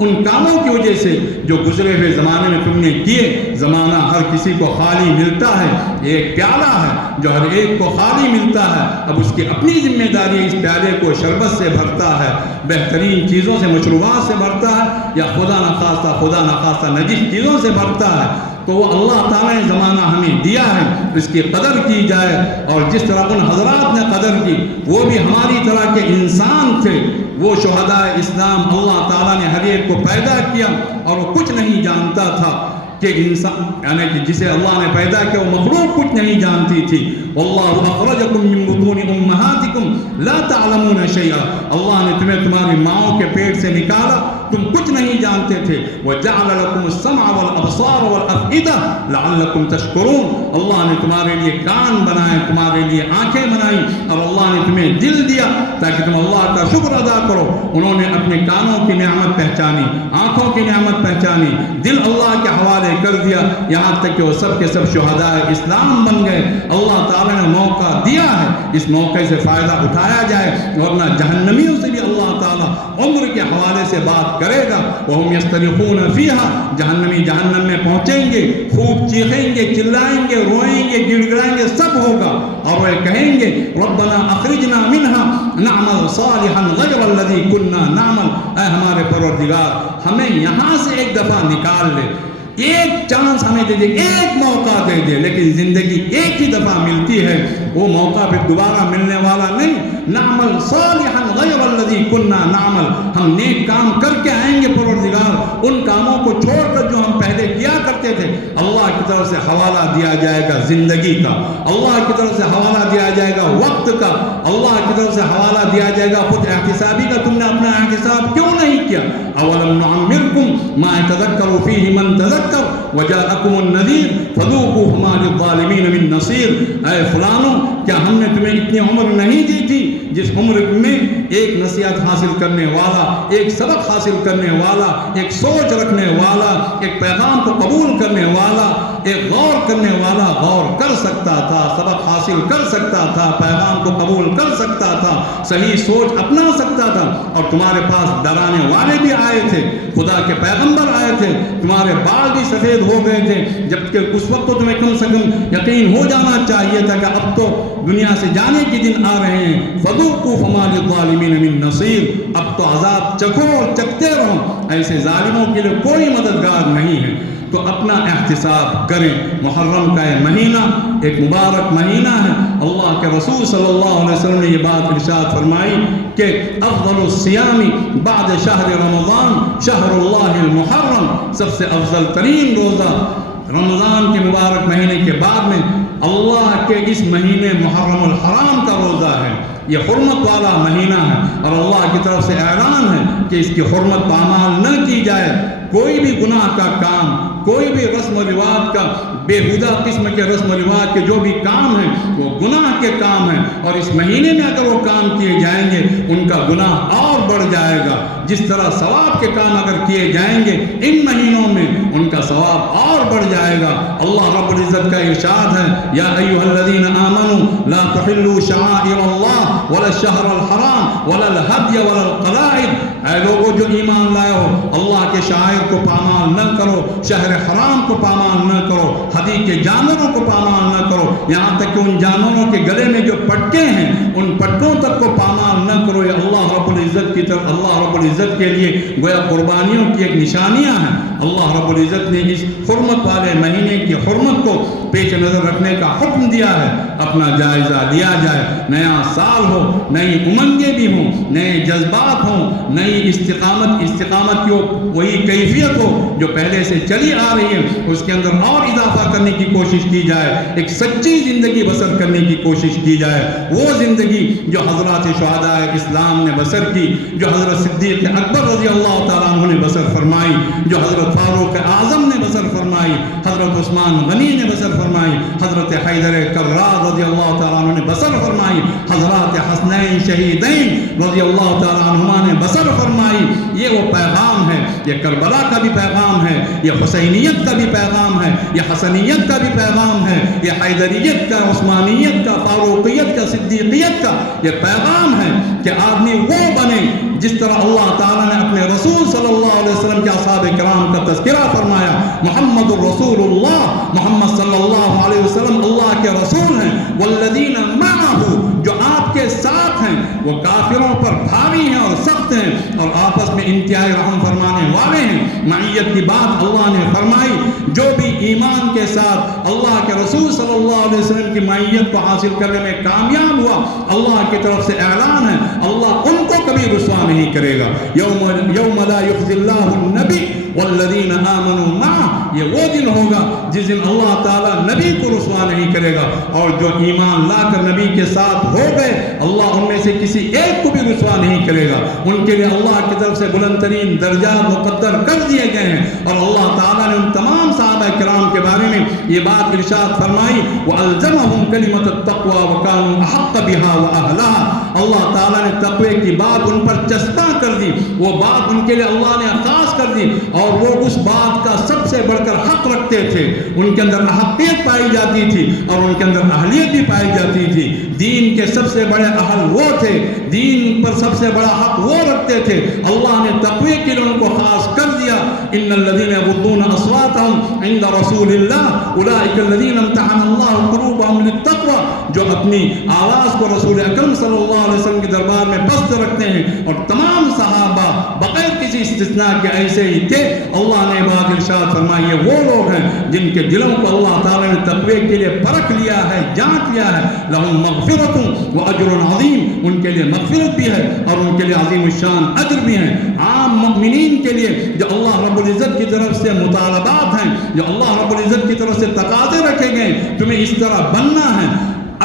ان کاموں کی وجہ سے جو گزرے ہوئے زمانے میں تم نے کیے۔ زمانہ ہر کسی کو خالی ملتا ہے، ایک پیالہ ہے جو ہر ایک کو خالی ملتا ہے، اب اس کی اپنی ذمہ داری اس پیالے کو شربت سے بھرتا ہے، بہترین چیزوں سے، مشروبات سے بھرتا ہے، یا خدا نخواستہ نجس چیزوں سے بھرتا ہے۔ تو وہ اللہ تعالیٰ نے زمانہ ہمیں دیا ہے، اس کی قدر کی جائے، اور جس طرح ان حضرات نے قدر کی، وہ بھی ہماری طرح کے انسان تھے، وہ شہداء اسلام، اللہ تعالیٰ نے ہر ایک کو پیدا کیا اور وہ کچھ نہیں جانتا تھا کہ انسان، یعنی کہ جسے اللہ نے پیدا کیا وہ مخلوق کچھ نہیں جانتی تھی۔ واللہ اخرجکم من بطون امہاتکم لا تعلمون شیئا، اللہ نے تمہیں تمہاری ماؤں کے پیٹ سے نکالا، تم کچھ نہیں جانتے تھے۔ وجعل لکم السمع والابصار والافئدہ لعلکم تشکرون، اللہ نے تمہارے لیے کان بنائے، تمہارے لیے آنکھیں بنائی، اور اللہ نے تمہیں دل دیا تاکہ تم اللہ کا شکر ادا کرو۔ انہوں نے اپنے کانوں کی نعمت پہچانی، آنکھوں کی نعمت پہچانی، دل اللہ کے حوالے کر دیا، یہاں تک کہ وہ سب کے سب شہداء اسلام بن گئے۔ اللہ تعالیٰ نے موقع دیا ہے، اس موقع سے فائدہ اٹھایا جائے، ورنہ جہنمیوں سے بھی اللہ تعالیٰ عمر کے حوالے سے بات کرے گا۔ وَهُمْ يَسْتَرِخُونَ فِيهَا، جہنمی جہنم میں پہنچیں گے، خوب چیخیں گے، چلائیں گے، روئیں گے، گڑ گڑائیں گے، سب ہوگا، اور وہ کہیں گے ربنا اخرجنا منها نعمل صالحا غیر الذی كنا نعمل، اے ہمارے پروردگار ہمیں یہاں سے ایک دفعہ نکال لے، ایک چانس ہمیں دے دے، ایک موقع دے دے، لیکن زندگی ایک ہی دفعہ ملتی ہے، وہ موقع پھر دوبارہ ملنے والا نہیں۔ نعمل صالحا غیر الذی كنا نعمل، ہم نیک کام کر کے آئیں گے پروردگار، ان کاموں کو چھوڑ کر جو ہم پہلے کیا کرتے تھے۔ اللہ کی طرف سے حوالہ دیا جائے گا زندگی کا، اللہ کی طرف سے حوالہ دیا جائے گا وقت کا، اللہ کی طرف سے حوالہ دیا جائے گا خود احتسابی کا، تم نے اپنا احتساب کیوں نہیں کیا؟ اولم نعمرکم ما یتذکر فیہ من تذکر وجاءکم النذیر فذوقوا فما للظالمین من نصیر، اے فلانوں کیا ہم نے تمہیں اتنی عمر نہیں دی تھی جس عمر میں ایک نصیحت حاصل کرنے والا، ایک سبق حاصل کرنے والا، ایک سوچ رکھنے والا، ایک پیغام کو قبول کرنے والا، ایک غور کرنے والا غور کر سکتا تھا، سبق حاصل کر سکتا تھا، پیغام کو قبول کر سکتا تھا، صحیح سوچ اپنا سکتا تھا، اور تمہارے پاس ڈرانے والے بھی آئے تھے، خدا کے پیغمبر آئے تھے، تمہارے بال بھی سفید ہو گئے تھے، جبکہ اس وقت تو تمہیں کم سے کم یقین ہو جانا چاہیے تھا کہ اب تو دنیا سے جانے کے دن آ رہے ہیں۔ فذوقوا فما للظالمین من نصیر، اب تو عذاب چکھو اور چکھتے رہو، ایسے ظالموں کے لیے کوئی مددگار نہیں ہے۔ تو اپنا احتساب کریں۔ محرم کا یہ مہینہ ایک مبارک مہینہ ہے، اللہ کے رسول صلی اللہ علیہ وسلم نے یہ بات ارشاد فرمائی کہ افضل الصیام بعد شہر رمضان شہر اللہ المحرم، سب سے افضل ترین روزہ رمضان کے مبارک مہینے کے بعد میں اللہ کے اس مہینے محرم الحرام کا روزہ ہے۔ یہ حرمت والا مہینہ ہے، اور اللہ کی طرف سے اعلان ہے کہ اس کی حرمت پامال نہ کی جائے، کوئی بھی گناہ کا کام، کوئی بھی رسم و رواج کا، بےہودہ قسم کے رسم و رواج کے جو بھی کام ہیں وہ گناہ کے کام ہیں، اور اس مہینے میں اگر وہ کام کیے جائیں گے ان کا گناہ اور بڑھ جائے گا۔ جس طرح ثواب کے کام اگر کیے جائیں گے ان مہینوں میں ان کا ثواب اور بڑھ جائے گا۔ اللہ رب العزت کا ارشاد ہے، یا ایھا الذین آمنوا لا تحلوا شعائر اللہ ولا الشہر الحرام ولا الہدی ولا القلائد، اے لوگوں جو ایمان لائے ہو، اللہ کے شعائر کو پامال نہ کرو، شہر حرام کو پامال نہ کرو، ہدی کے جانوروں کو پامال نہ کرو، یہاں تک کہ ان جانوروں کے گلے میں جو پٹکے ہیں ان پٹکوں تک کو پامال نہ کرو۔ یہ اللہ رب العزت کی طرف، اللہ رب العزت کے لیے گویا قربانیوں کی ایک نشانیاں ہیں۔ اللہ رب العزت نے اس حرمت والے مہینے کی حرمت کو پیش نظر رکھنے کا حکم دیا ہے۔ اپنا جائزہ لیا جائے، نیا سال ہو، نئی امنگیں بھی ہوں، نئے جذبات ہوں، نئی استقامت کی وہی کیفیت ہو جو پہلے سے چلی آ رہی ہے، اس کے اندر اور اضافہ کرنے کی کوشش کی جائے، ایک سچی زندگی بسر کرنے کی کوشش کی جائے، وہ زندگی جو حضرات شہداء اسلام نے بسر کی، جو حضرت صدیق اکبر رضی اللہ تعالیٰ عنہ نے بسر فرمائی، جو حضرت فاروق اعظم نے بسر فرمائی، حضرت عثمان غنی نے بسر فرمائی، حضرت حیدر کرار رضی اللہ تعالیٰ عنہ نے بسر فرمائی، حضرات حسنین شہیدین رضی اللہ تعالیٰ عنہما نے بسر فرمائی۔ یہ وہ پیغام ہے، یہ کربلا کا بھی پیغام ہے، یہ حسینیت کا بھی پیغام ہے، یہ حسنیت کا بھی پیغام ہے، یہ حیدریت کا، عثمانیت کا، فاروقیت کا، صدیقیت کا یہ پیغام ہے کہ آدمی وہ بنے جس طرح اللہ تعالیٰ نے اپنے رسول صلی اللہ علیہ وسلم کے اصحاب کرام کا تذکرہ فرمایا۔ محمد الرسول اللہ، محمد صلی اللہ علیہ وسلم اللہ کے رسول ہیں، والذین معہ، جو آپ کے ساتھ ہیں، وہ کافروں پر بھاری ہیں اور سخت ہیں اور آپس میں انتہائی رحم فرمانے والے ہیں۔ معیت کی بات اللہ نے فرمائی، جو بھی ایمان کے ساتھ اللہ کے رسول صلی اللہ علیہ وسلم کی معیت کو حاصل کرنے میں کامیاب ہوا، اللہ کی طرف سے اعلان ہے اللہ ان کو کبھی رسوا نہیں کرے گا۔ یوم لا یخزی اللہ النبی والذین آمنوا معہ، یہ وہ دن ہوگا جس دن اللہ تعالیٰ نبی کو رسوا نہیں کرے گا، اور جو ایمان لا کر نبی کے ساتھ ہو گئے اللہ ان میں سے کسی ایک کو بھی رسوا نہیں کرے گا۔ ان کے لیے اللہ کی طرف سے بلند ترین درجات مقدر کر دیے گئے ہیں، اور اللہ تعالیٰ نے ان تمام صحابہ کرام کے بارے میں یہ بات ارشاد فرمائی، وَأَلْزَمَهُمْ كَلِمَةَ التَّقْوَى وَكَانُوا أَحَقَّ بِهَا وَأَهْلَهَا، اللہ تعالیٰ نے تقوی کی بات ان پر چسپاں کر دی، وہ بات ان کے لیے اللہ نے خاص کر دی، اور وہ اس بات کا سب سے بڑھ کر حق رکھتے تھے، ان کے اندر احقیت پائی جاتی تھی اور ان کے اندر اہلیت بھی پائی جاتی تھی۔ دین کے سب سے بڑے اہل وہ تھے، دین پر سب سے بڑا حق وہ رکھتے تھے، اللہ نے تقوی کے لیے ان کو خاص کر دیا۔ ان الذين يغضون اصواتهم عند رسول الله اولئك الذين امتحن الله قلوبهم للتقوى، جو اپنی آواز کو رسول اکرم صلی اللہ علیہ وسلم کے دربار میں پست رکھتے ہیں، اور تمام صحابہ بغیر کسی استثناء کے ایسے ہی تھے۔ اللہ نے بات ارشاد فرمائی، یہ وہ لوگ ہیں جن کے دلوں کو اللہ تعالیٰ نے تقوی کے لیے پرکھ لیا ہے، جانچ لیا ہے۔ لہم مغفرۃ واجر عظیم، ان کے لیے مغفرت بھی ہے اور ان کے لیے عظیم الشان اجر بھی ہے۔ عام مؤمنین کے لیے جو اللہ رب العزت کی طرف سے مطالبات ہیں، جو اللہ رب العزت کی طرف سے تقاضے رکھے گئے، تمہیں اس طرح بننا ہے،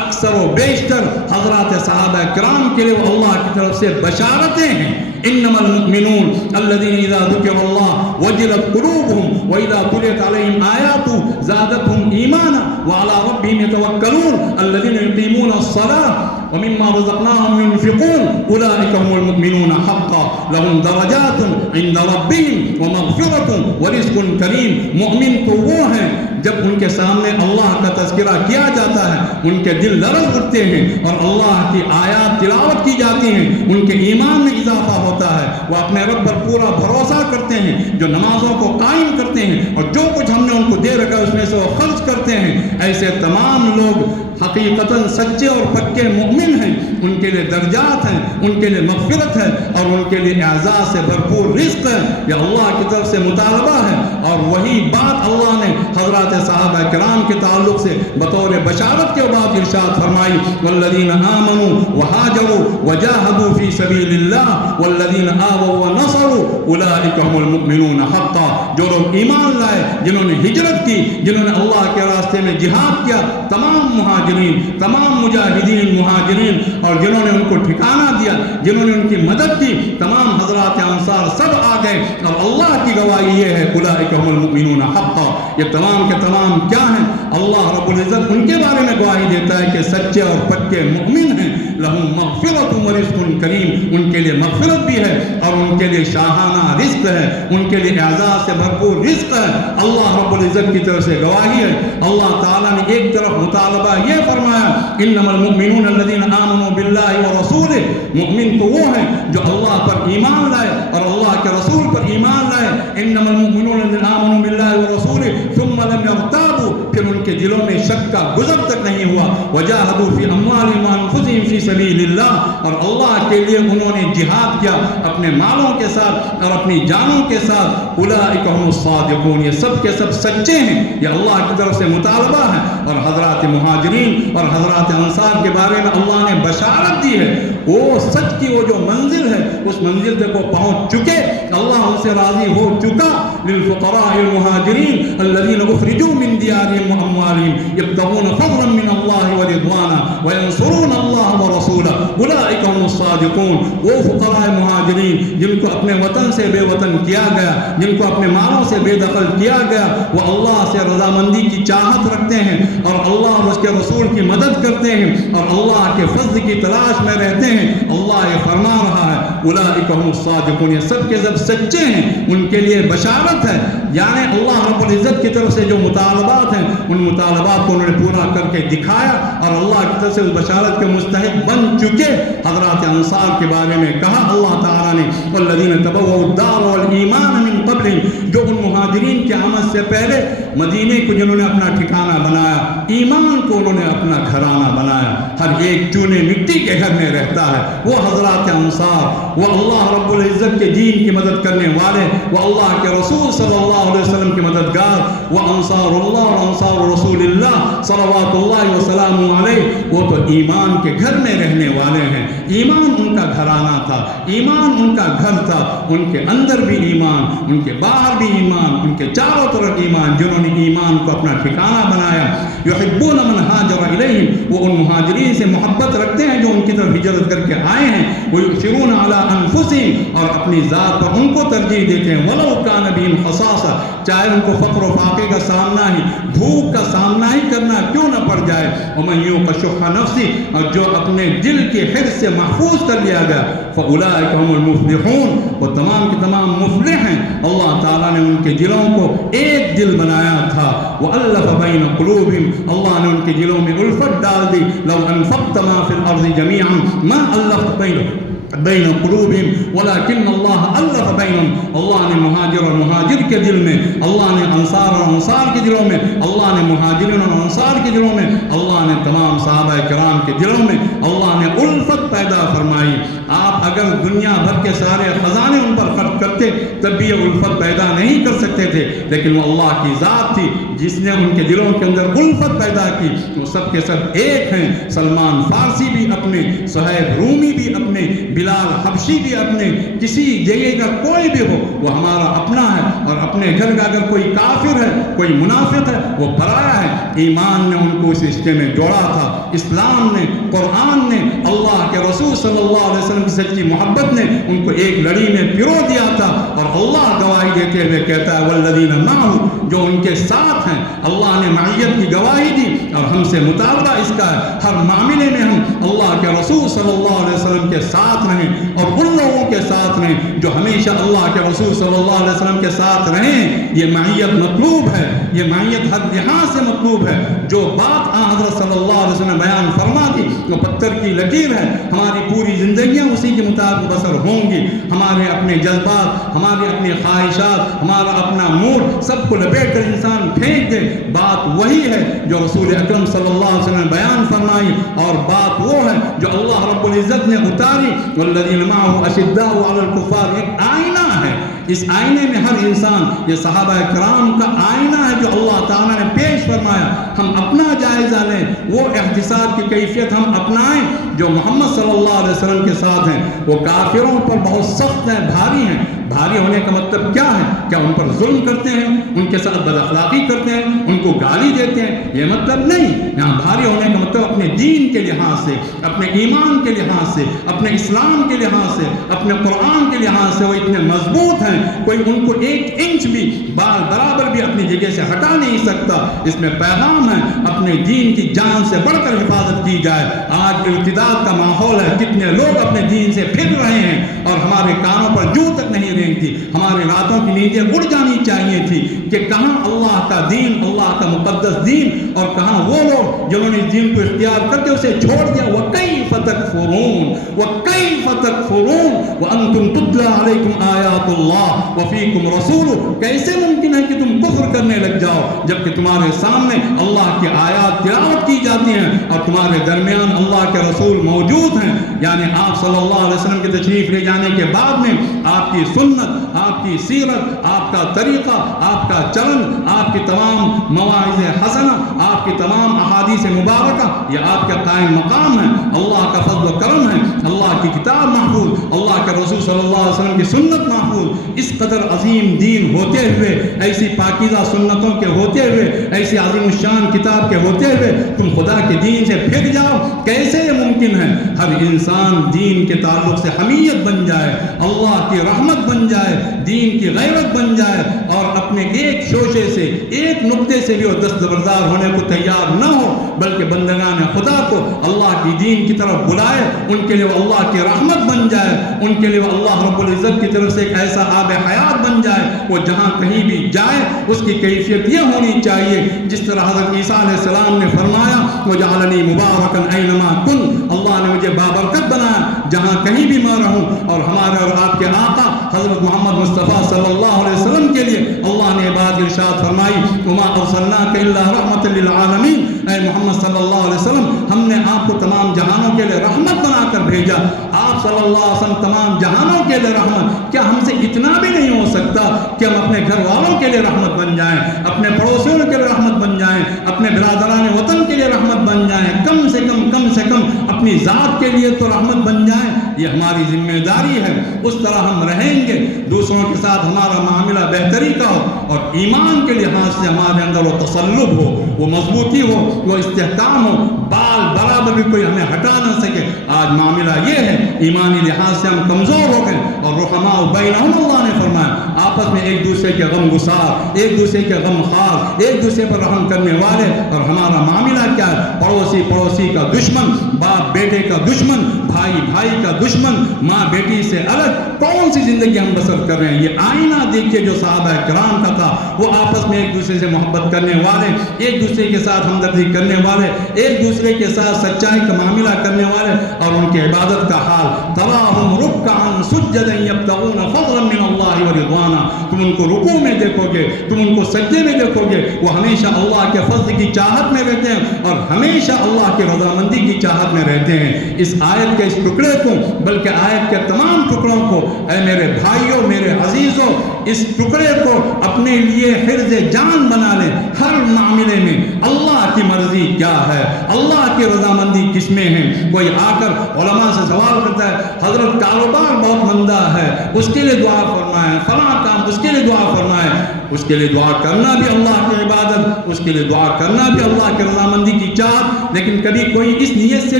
اکثر و بیشتر حضرات صحابہ کرام کے لیے اللہ کی طرف سے بشارتیں ہیں۔ انما المؤمنون الذين اذا ذكر الله وجلت قلوبهم واذا تليت عليهم آياته زادتهم ايمانا وعلى ربهم يتوكلون الذين يقيمون الصلاة ومما رزقناهم ينفقون اولئك هم المؤمنون حقا لهم درجات عند ربهم ومغفرة ورزق كريم۔ مؤمن تو وہ ہیں جب ان کے سامنے اللہ کا تذکرہ کیا جاتا ہے ان کے دل لرز اٹھتے ہیں اور اللہ کی آیات تلاوت کی جاتی ہیں، ان کے ایمان میں اضافہ ہوتا ہے، وہ اپنے رب پر پورا بھروسہ کرتے ہیں، جو نمازوں کو قائم کرتے ہیں اور جو کچھ ہم نے ان کو دے رکھا اس میں سے وہ خرچ کرتے ہیں۔ ایسے تمام لوگ حقیقتاً سچے اور پکے مومن ہیں، ان کے لیے درجات ہیں، ان کے لیے مغفرت ہے اور ان کے لیے اعزاز سے بھرپور رزق ہے۔ یہ اللہ کی طرف سے مطالبہ ہے، اور وہی بات اللہ نے حضرات صحابہ کرام کے تعلق سے بطور بشارت کے بعد ارشاد فرمائی والذین آمنوا وہاجروا وجاہدوا فی سبیل اللہ والذین آووا ونصروا اولئک هم المؤمنون حقا. جو لوگ ایمان لائے، جنہوں نے ہجرت کی، جنہوں نے اللہ کے راستے میں جہاد کیا، تمام مہاجرین، تمام مجاہدین مہاجرین، اور جنہوں نے ان کو ٹھکانہ دیا، جنہوں نے ان کی مدد کی، تمام حضرات انصار سب آ گئے. اور اللہ کی گواہی یہ ہے اولئک هم المؤمنون حقا. یہ تمام کے تمام کیا ہیں؟ اللہ رب العزت ان کے بارے میں گواہی دیتا ہے کہ سچے اور پکے مؤمن ہیں. لہم مغفرۃ ورزق کریم، ان کے لیے مغفرت بھی ہے اور ان کے لیے شاہانہ رزق ہے، ان کے لیے اعزاز سے بھرپور رزق ہے. اللہ رب العزت کی طرف سے گواہی ہے. اللہ تعالیٰ نے ایک طرف مطالبہ یہ فرمایا انما المؤمنون الذین آمنوا باللہ ورسولہ، مؤمن تو وہ ہیں جو اللہ پر ایمان لائے اور اللہ کے رسول پر ایمان لائے. انما المؤمنون الذین آمنوا باللہ ورسولہ ثم لم يرتابوا، پھر ان کے دلوں میں شک کا گزر تک نہیں ہوا. وجاہدوا فی اموالہم وانفسہم فی سبیل اللہ، اور اللہ کے لیے انہوں نے جہاد کیا اپنے مالوں کے ساتھ اور اپنی جانوں کے ساتھ. اولئک هم الصادقون، یہ سب کے سب سچے ہیں. یہ اللہ کی طرف سے مطالبہ ہے. اور حضرات مہاجرین اور حضرات انصار کے بارے میں اللہ نے بشارت دی ہے. وہ سچ کی وہ جو منزل ہے، اس منزل تک وہ پہنچ چکے، اللہ ان سے راضی ہو چکا. للفقراء المہاجرین الذین اخرجوا من دیارہم واموالہم یبتغون فضلا من اللہ ورضوانا وینصرون اللہ ورسولہ اولئک هم الصادقون. وہ فقراء مہاجرین جن کو اپنے وطن سے بے وطن کیا گیا، جن کو اپنے مالوں سے بے دخل کیا گیا، وہ اللہ سے رضامندی کی چاہت رکھتے ہیں اور اللہ اور اس کے رسول کی مدد کرتے ہیں اور اللہ کے فضل کی تلاش میں رہتے ہیں. اللہ یہ فرما رہا ہے اولئک هم الصادقون، یہ سب کے سب سچے ہیں. ان کے لیے بشارت ہے. یعنی اللہ رب العزت کی طرف سے جو مطالبات ہیں، ان مطالبات کو انہوں نے پورا کر کے دکھایا اور اللہ کی طرف سے اس بشارت کے مستحق بن چکے. حضرات انصار کے بارے میں کہا اللہ تعالیٰ نے والذین تبوؤوا الدار والایمان من قبلہم، جو ان مہاجرین کے آمد سے پہلے مدینے کو جنہوں نے اپنا ٹھکانہ بنایا، ایمان کو انہوں نے اپنا گھرانہ بنایا. ہر ایک چونے مٹی کے گھر میں رہتا ہے. وہ حضرات انصار، وہ اللہ رب العزت کے دین کی مدد کرنے والے، وہ اللہ کے رسول صلی اللہ علیہ وسلم کے مددگار، وہ انصار اللہ اور انصار رسول اللہ صلوات اللہ وسلم علیہ. وہ تو ایمان کے گھر میں رہنے والے ہیں. ایمان ان کا گھرانہ تھا، ایمان ان کا گھر تھا. ان کے اندر بھی ایمان، ان کے باہر بھی ایمان، ان کے چاروں طرف ایمان. جنہوں نے ایمان کو اپنا ٹھکانہ بنایا. یحبون من ہاجر الیہم، وہ ان مہاجرین سے محبت رکھتے ہیں جو ان کی طرف ہجرت کر کے آئے ہیں. ویؤثرون علی انفسہم، اور اپنی ذات پر ان کو ترجیح دیتے ہیں. ولو کان بہم خصاصہ، چاہے ان کو فقر و فاقے کا سامنا ہی، بھوک کا سامنا ہی کرنا کیوں نہ پڑ جائے. ومن یوق شح نفسہ، اور جو اپنے دل کے حرص سے محفوظ کر لیا گیا، فاولئک هم المفلحون، وہ تمام کے تمام مفلح ہیں. اللہ تعالیٰ نے ان کے دلوں کو ایک دل بنایا تھا. وَأَلَّفَ بَيْنَ قُلُوبِهِمْ، اللہ نے ان کے دلوں میں الفت ڈال دی. لَوْ أَنفَقْتَ مَا فِي الْأَرْضِ جَمِيعًا مَا أَلَّفْتَ بین قلوبہم ولکن اللہ الف بینہم. اللہ نے مہاجر اور مہاجر کے دل میں، اللہ نے انصار اور انصار کے دلوں میں، اللہ نے مہاجرین اور انصار کے دلوں میں، اللہ نے تمام صحابہ کرام کے دلوں میں اللہ نے الفت پیدا فرمائی. آپ اگر دنیا بھر کے سارے خزانے ان پر خرچ کرتے تب بھی یہ الفت پیدا نہیں کر سکتے تھے. لیکن وہ اللہ کی ذات تھی جس نے ان کے دلوں کے اندر الفت پیدا کی. وہ سب کے سب ایک ہیں. سلمان فارسی بھی اپنے، صہیب رومی بھی اپنے، بلال حبشی بھی اپنے، کسی جگہ کا کوئی بھی ہو وہ ہمارا اپنا ہے. اور اپنے گھر کا اگر کوئی کافر ہے، کوئی منافق ہے، وہ پرایا ہے. ایمان نے ان کو اس رشتے میں جوڑا تھا. اسلام نے، قرآن نے، اللہ کے رسول صلی اللہ علیہ وسلم کی سچی محبت نے ان کو ایک لڑی میں پرو دیا تھا. اور اللہ گواہی دیتے ہوئے کہتا ہے والذین معہ، جو ان کے ساتھ ہیں. اللہ نے معیت کی گواہی دی اور ہم سے مطالبہ اس کا ہے ہر معاملے میں ہم اللہ کے رسول صلی اللہ علیہ وسلم کے ساتھ رہیں اور ان لوگوں کے ساتھ رہیں جو ہمیشہ اللہ کے رسول صلی اللہ علیہ وسلم کے ساتھ رہیں. یہ معیت مطلوب ہے، یہ معیت ہر لحاظ سے مطلوب ہے. جو بات حضرت صلی اللہ علیہ وسلم نے بیان فرما دی وہ پتھر کی لکیر ہے. ہماری پوری زندگیاں اسی کے مطابق بسر ہوں گی. ہمارے اپنے جذبات، ہمارے اپنے خواہشات، ہمارا اپنا موڈ سب کو لپیٹ کر انسان پھینک دے. بات وہی ہے جو رسول اکرم صلی اللہ علیہ وسلم نے بیان فرمائی اور بات وہ ہے جو اللہ رب العزت نے اتاری. والذین معه اشداء علی الکفار، ایک آئینہ ہے. اس آئینے میں ہر انسان، یہ صحابہ کرام کا آئینہ ہے جو اللہ تعالیٰ نے پیش فرمایا، ہم اپنا جائزہ لیں، وہ احتساب کی کیفیت ہم اپنائیں جو محمد صلی اللہ علیہ وسلم کے ساتھ ہیں۔ وہ کافروں پر بہت سخت ہیں، بھاری ہیں۔ بھاری ہونے کا مطلب کیا ہے؟ کیا ان پر ظلم کرتے ہیں، ان کے ساتھ بد اخلاقی کرتے ہیں، ان کو گالی دیتے ہیں؟ یہ مطلب نہیں۔ یہاں بھاری ہونے کا مطلب اپنے دین کے لحاظ سے، اپنے ایمان کے لحاظ سے، اپنے اسلام کے لحاظ سے، اپنے قرآن کے لحاظ سے وہ اتنے مضبوط ہیں، کوئی ان کو ایک انچ بھی بال برابر بھی اپنی جگہ سے ہٹا نہیں سکتا۔ اس میں پیغام ہے اپنے دین کی جان سے بڑھ کر حفاظت کی جائے۔ آج ارتداد کا ماحول ہے، کتنے لوگ اپنے دین سے پھر رہے ہیں اور ہمارے کانوں پر جو تک نہیں رینگتی، ہمارے راتوں کی نیندیں اڑ جانی چاہیے تھی کہ کہاں اللہ کا دین، اللہ کا مقدس دین، اور کہاں وہ لوگ جنہوں نے اس دین کو اختیار کر کے اسے چھوڑ دیا۔ وَكَيْفَ تَكْفُرُونَ وَكَيْفَ تَكْفُرُونَ وَأَنْتُمْ تُتْلَى عَلَيْكُمْ آيَاتُ اللَّهِ وَفِيكُمْ رَسُولُهُ، کیسے ممکن ہے کہ تم کفر کرنے لگ جاؤ جبکہ تمہارے سامنے اللہ کی آیات تلاوت کی جاتی ہیں اور تمہارے درمیان اللہ کے رسول موجود ہیں؟ یعنی آپ صلی اللہ علیہ وسلم کی تشریف لے جانے کے بعد میں آپ کی سنت، آپ کی سیرت، آپ کا طریقہ، آپ کا چلن، آپ کی تمام مواعظ حسنہ، آپ کی تمام احادیث مبارکہ، یہ آپ کا قائم مقام ہے۔ اللہ کا فضل و کرم ہے، اللہ کی کتاب محفوظ، اللہ کے رسول صلی اللہ علیہ وسلم کی سنت محفوظ۔ اس قدر عظیم دین ہوتے ہوئے، ایسی پاکیزہ سنتوں کے ہوتے ہوئے، ایسی عظیم الشان کتاب کے ہوتے ہوئے تم خدا کے دین سے پھر جاؤ، کیسے یہ ممکن ہے؟ ہر انسان دین کے تعلق سے حمیت بن جائے، اللہ کی رحمت بن جائے، دین کی غیرت بن جائے، اور اپنے ایک شوشے سے، ایک نقطے سے بھی وہ دستبردار ہونے کو تیار نہ ہو، بلکہ بندگان خدا کو اللہ کی دین کی طرف بلائے، ان کے لیے وہ اللہ کی رحمت بن جائے، ان کے لیے وہ اللہ رب العزت کی طرف سے ایک ایسا آب حیات بن جائے۔ وہ جہاں کہیں بھی جائے اس کی کیفیت یہ ہونی چاہیے جس طرح حضرت عیسیٰ علیہ السلام نے فرمایا وَجَعَلَنِي مُبَارَكًا أَيْنَمَا كُنْتُ، اللہ نے مجھے بابرکت بنایا جہاں کہیں بھی میں رہوں۔ اور ہمارے اور آپ کے آقا حضرت محمد مصطفیٰ صلی اللہ علیہ وسلم کے لیے اللہ نے بات ارشاد فرمائی وَمَا أَرْسَلْنَاكَ إِلَّا رَحْمَةً لِّلْعَالَمِينَ، اے محمد صلی اللہ علیہ وسلم، ہم نے آپ کو تمام جہانوں کے لیے رحمت بنا کر بھیجا۔ آپ صلی اللہ علیہ وسلم تمام جہانوں کے لیے رحمت، کیا ہم سے اتنا بھی نہیں ہو سکتا کہ ہم اپنے گھر والوں کے لیے رحمت بن جائیں، اپنے پڑوسیوں کے لیے رحمت بن جائیں، اپنے برادران وطن کے لیے رحمت بن جائیں، کم سے کم اپنی ذات کے لیے تو رحمت بن جائیں؟ یہ ہماری ذمہ داری ہے۔ اس طرح ہم رہیں گے، دوسروں کے ساتھ ہمارا معاملہ بہتری کا ہو، اور ایمان کے لحاظ سے ہمارے اندر وہ تسلب ہو، وہ مضبوطی ہو، وہ استحکام ہو، بال برابر بھی کوئی ہمیں ہٹا نہ سکے۔ آج معاملہ یہ ہے ایمانی لحاظ سے ہم کمزور ہو گئے، اور رحماء بینہم اللہ نے فرمایا آپس میں ایک دوسرے کے غم گسار، ایک دوسرے کے غم خار، ایک دوسرے پر رحم کرنے والے۔ اور ہمارا معاملہ کیا ہے؟ پڑوسی کا دشمن، باپ بیٹے کا دشمن، بھائی کا دشمن، ماں بیٹی سے الگ، کون سی زندگی ہم بسر کر رہے ہیں؟ یہ آئینہ دیکھیے جو صحابہ کرام کا تھا، وہ آپس میں ایک دوسرے سے محبت کرنے والے، ایک دوسرے کے ساتھ ہمدردی کرنے والے، ایک دوسرے کے ساتھ سچائی کا معاملہ کرنے والے، اور ان کی عبادت کا حال تراہم رکعا سجدا یبتغون فضلا من اللہ ورضوانا، تم ان کو رکوع میں دیکھو گے، تم ان کو سجدے میں دیکھو گے، وہ ہمیشہ اللہ کے فضل کی چاہت میں رہتے ہیں اور ہمیشہ اللہ کی رضامندی کی چاہت میں رہتے ہیں۔ اس آیت کے اس ٹکڑے کو، بلکہ آیت کے تمام ٹکڑوں کو، اے میرے بھائیوں، میرے عزیزوں، اس ٹکڑے کو اپنے لیے حرز جان بنا لیں۔ ہر معاملے میں اللہ کی مرضی کیا ہے، اللہ کی رضامندی کس میں ہے۔ کوئی آ کر علماء سے سوال کرتا ہے حضرت کاروبار بہت مندہ ہے، اس کے لیے دعا فرمائیں، فلاں کام اس کے لیے دعا فرمائیں۔ اس کے لیے دعا کرنا بھی اللہ کی عبادت، اس کے لیے دعا کرنا بھی اللہ کی رضامندی کی چاہت، لیکن کبھی کوئی اس نیت سے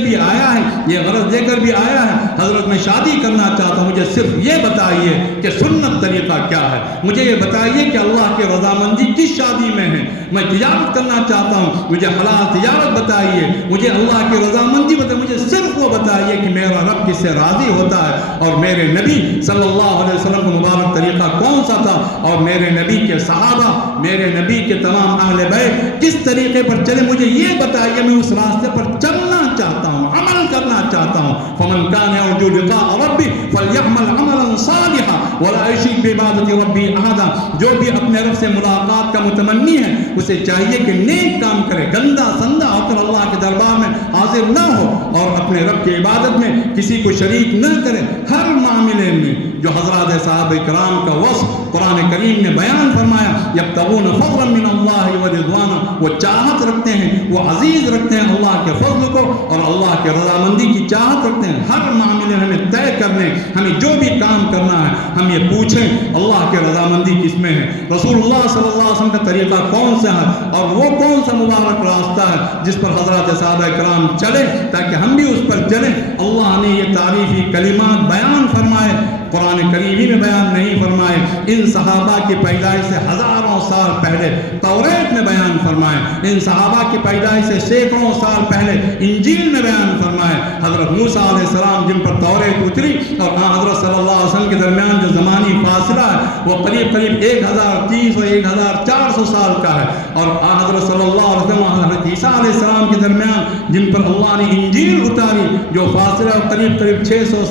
بھی آیا ہے، یہ غرض لے کر بھی آیا ہے حضرت میں شادی کرنا چاہتا ہوں، مجھے صرف یہ بتائیے کہ سنت طریقہ کیا ہے، مجھے یہ بتائیے کہ اللہ کی رضامندی کس شادی میں ہے، میں تجارت کرنا چاہتا ہوں، مجھے حلال تجارت بتائیے، مجھے اللہ کی رضامندی بتائیے، مجھے صرف وہ بتائیے کہ میرا رب کس سے راضی ہوتا ہے، اور میرے نبی صلی اللہ علیہ وسلم کا مبارک طریقہ کون سا تھا، اور میرے نبی کے صحابہ، میرے نبی کے تمام اہل بیت کس طریقے پر چلے، مجھے یہ بتائیے، میں اس راستے پر چلنا چاہتا ہوں، عمل کرنا چاہتا ہوں۔ فمن کان یرجو لقاء ربہ فلیعمل عملا صالحا ولا یشرک بعبادۃ ربہ احدا، جو بھی اپنے رب سے ملاقات کا متمنی ہے اسے چاہیے کہ نیک کام کرے، گندا سندا ہو کر اللہ کے دربار میں حاضر نہ ہو، اور اپنے رب کی عبادت میں کسی کو شریک نہ کرے. ہر معاملے میں جو حضرات صحابہ کرام کا وصف قرآن کریم نے بیان فرمایا, یبتغون فضلا من اللہ ورضوانا, وہ چاہت رکھتے ہیں, وہ عزیز رکھتے ہیں اللہ کے فضل کو اور اللہ کے رضامندی کی چاہت رکھتے ہیں. ہر معاملے میں ہمیں طے کرنے, ہمیں جو بھی کام کرنا ہے ہم یہ پوچھیں اللہ کے رضامندی کس میں ہے, رسول اللہ صلی اللہ علیہ وسلم کا طریقہ کون سا ہے اور وہ کون سا مبارک راستہ ہے جس پر حضرات صحابہ کرام چلے تاکہ ہم بھی اس پر چلیں. اللہ نے یہ تعریفی کلمات بیان فرمائے, قرآن کریم میں بیان نہیں فرمائے. ان صحابہ کی پیدائش سے ہزاروں سال پہلے توریت میں بیان فرمائے, ان صحابہ کی پیدائش سے سینکڑوں سال پہلے انجیل میں بیان فرمائے. حضرت موسیٰ علیہ السلام جن پر توریت اتری اور حضرت صلی اللہ علیہ وسلم کے درمیان جو زمانی فاصلہ ہے وہ قریب 1300 1400 سال کا ہے, اور حضرت صلی اللہ علیہ وسلم اور حضرت عیسیٰ علیہ السلام کے درمیان جن پر اللہ نے انجیل اتاری جو فاصلہ قریب 600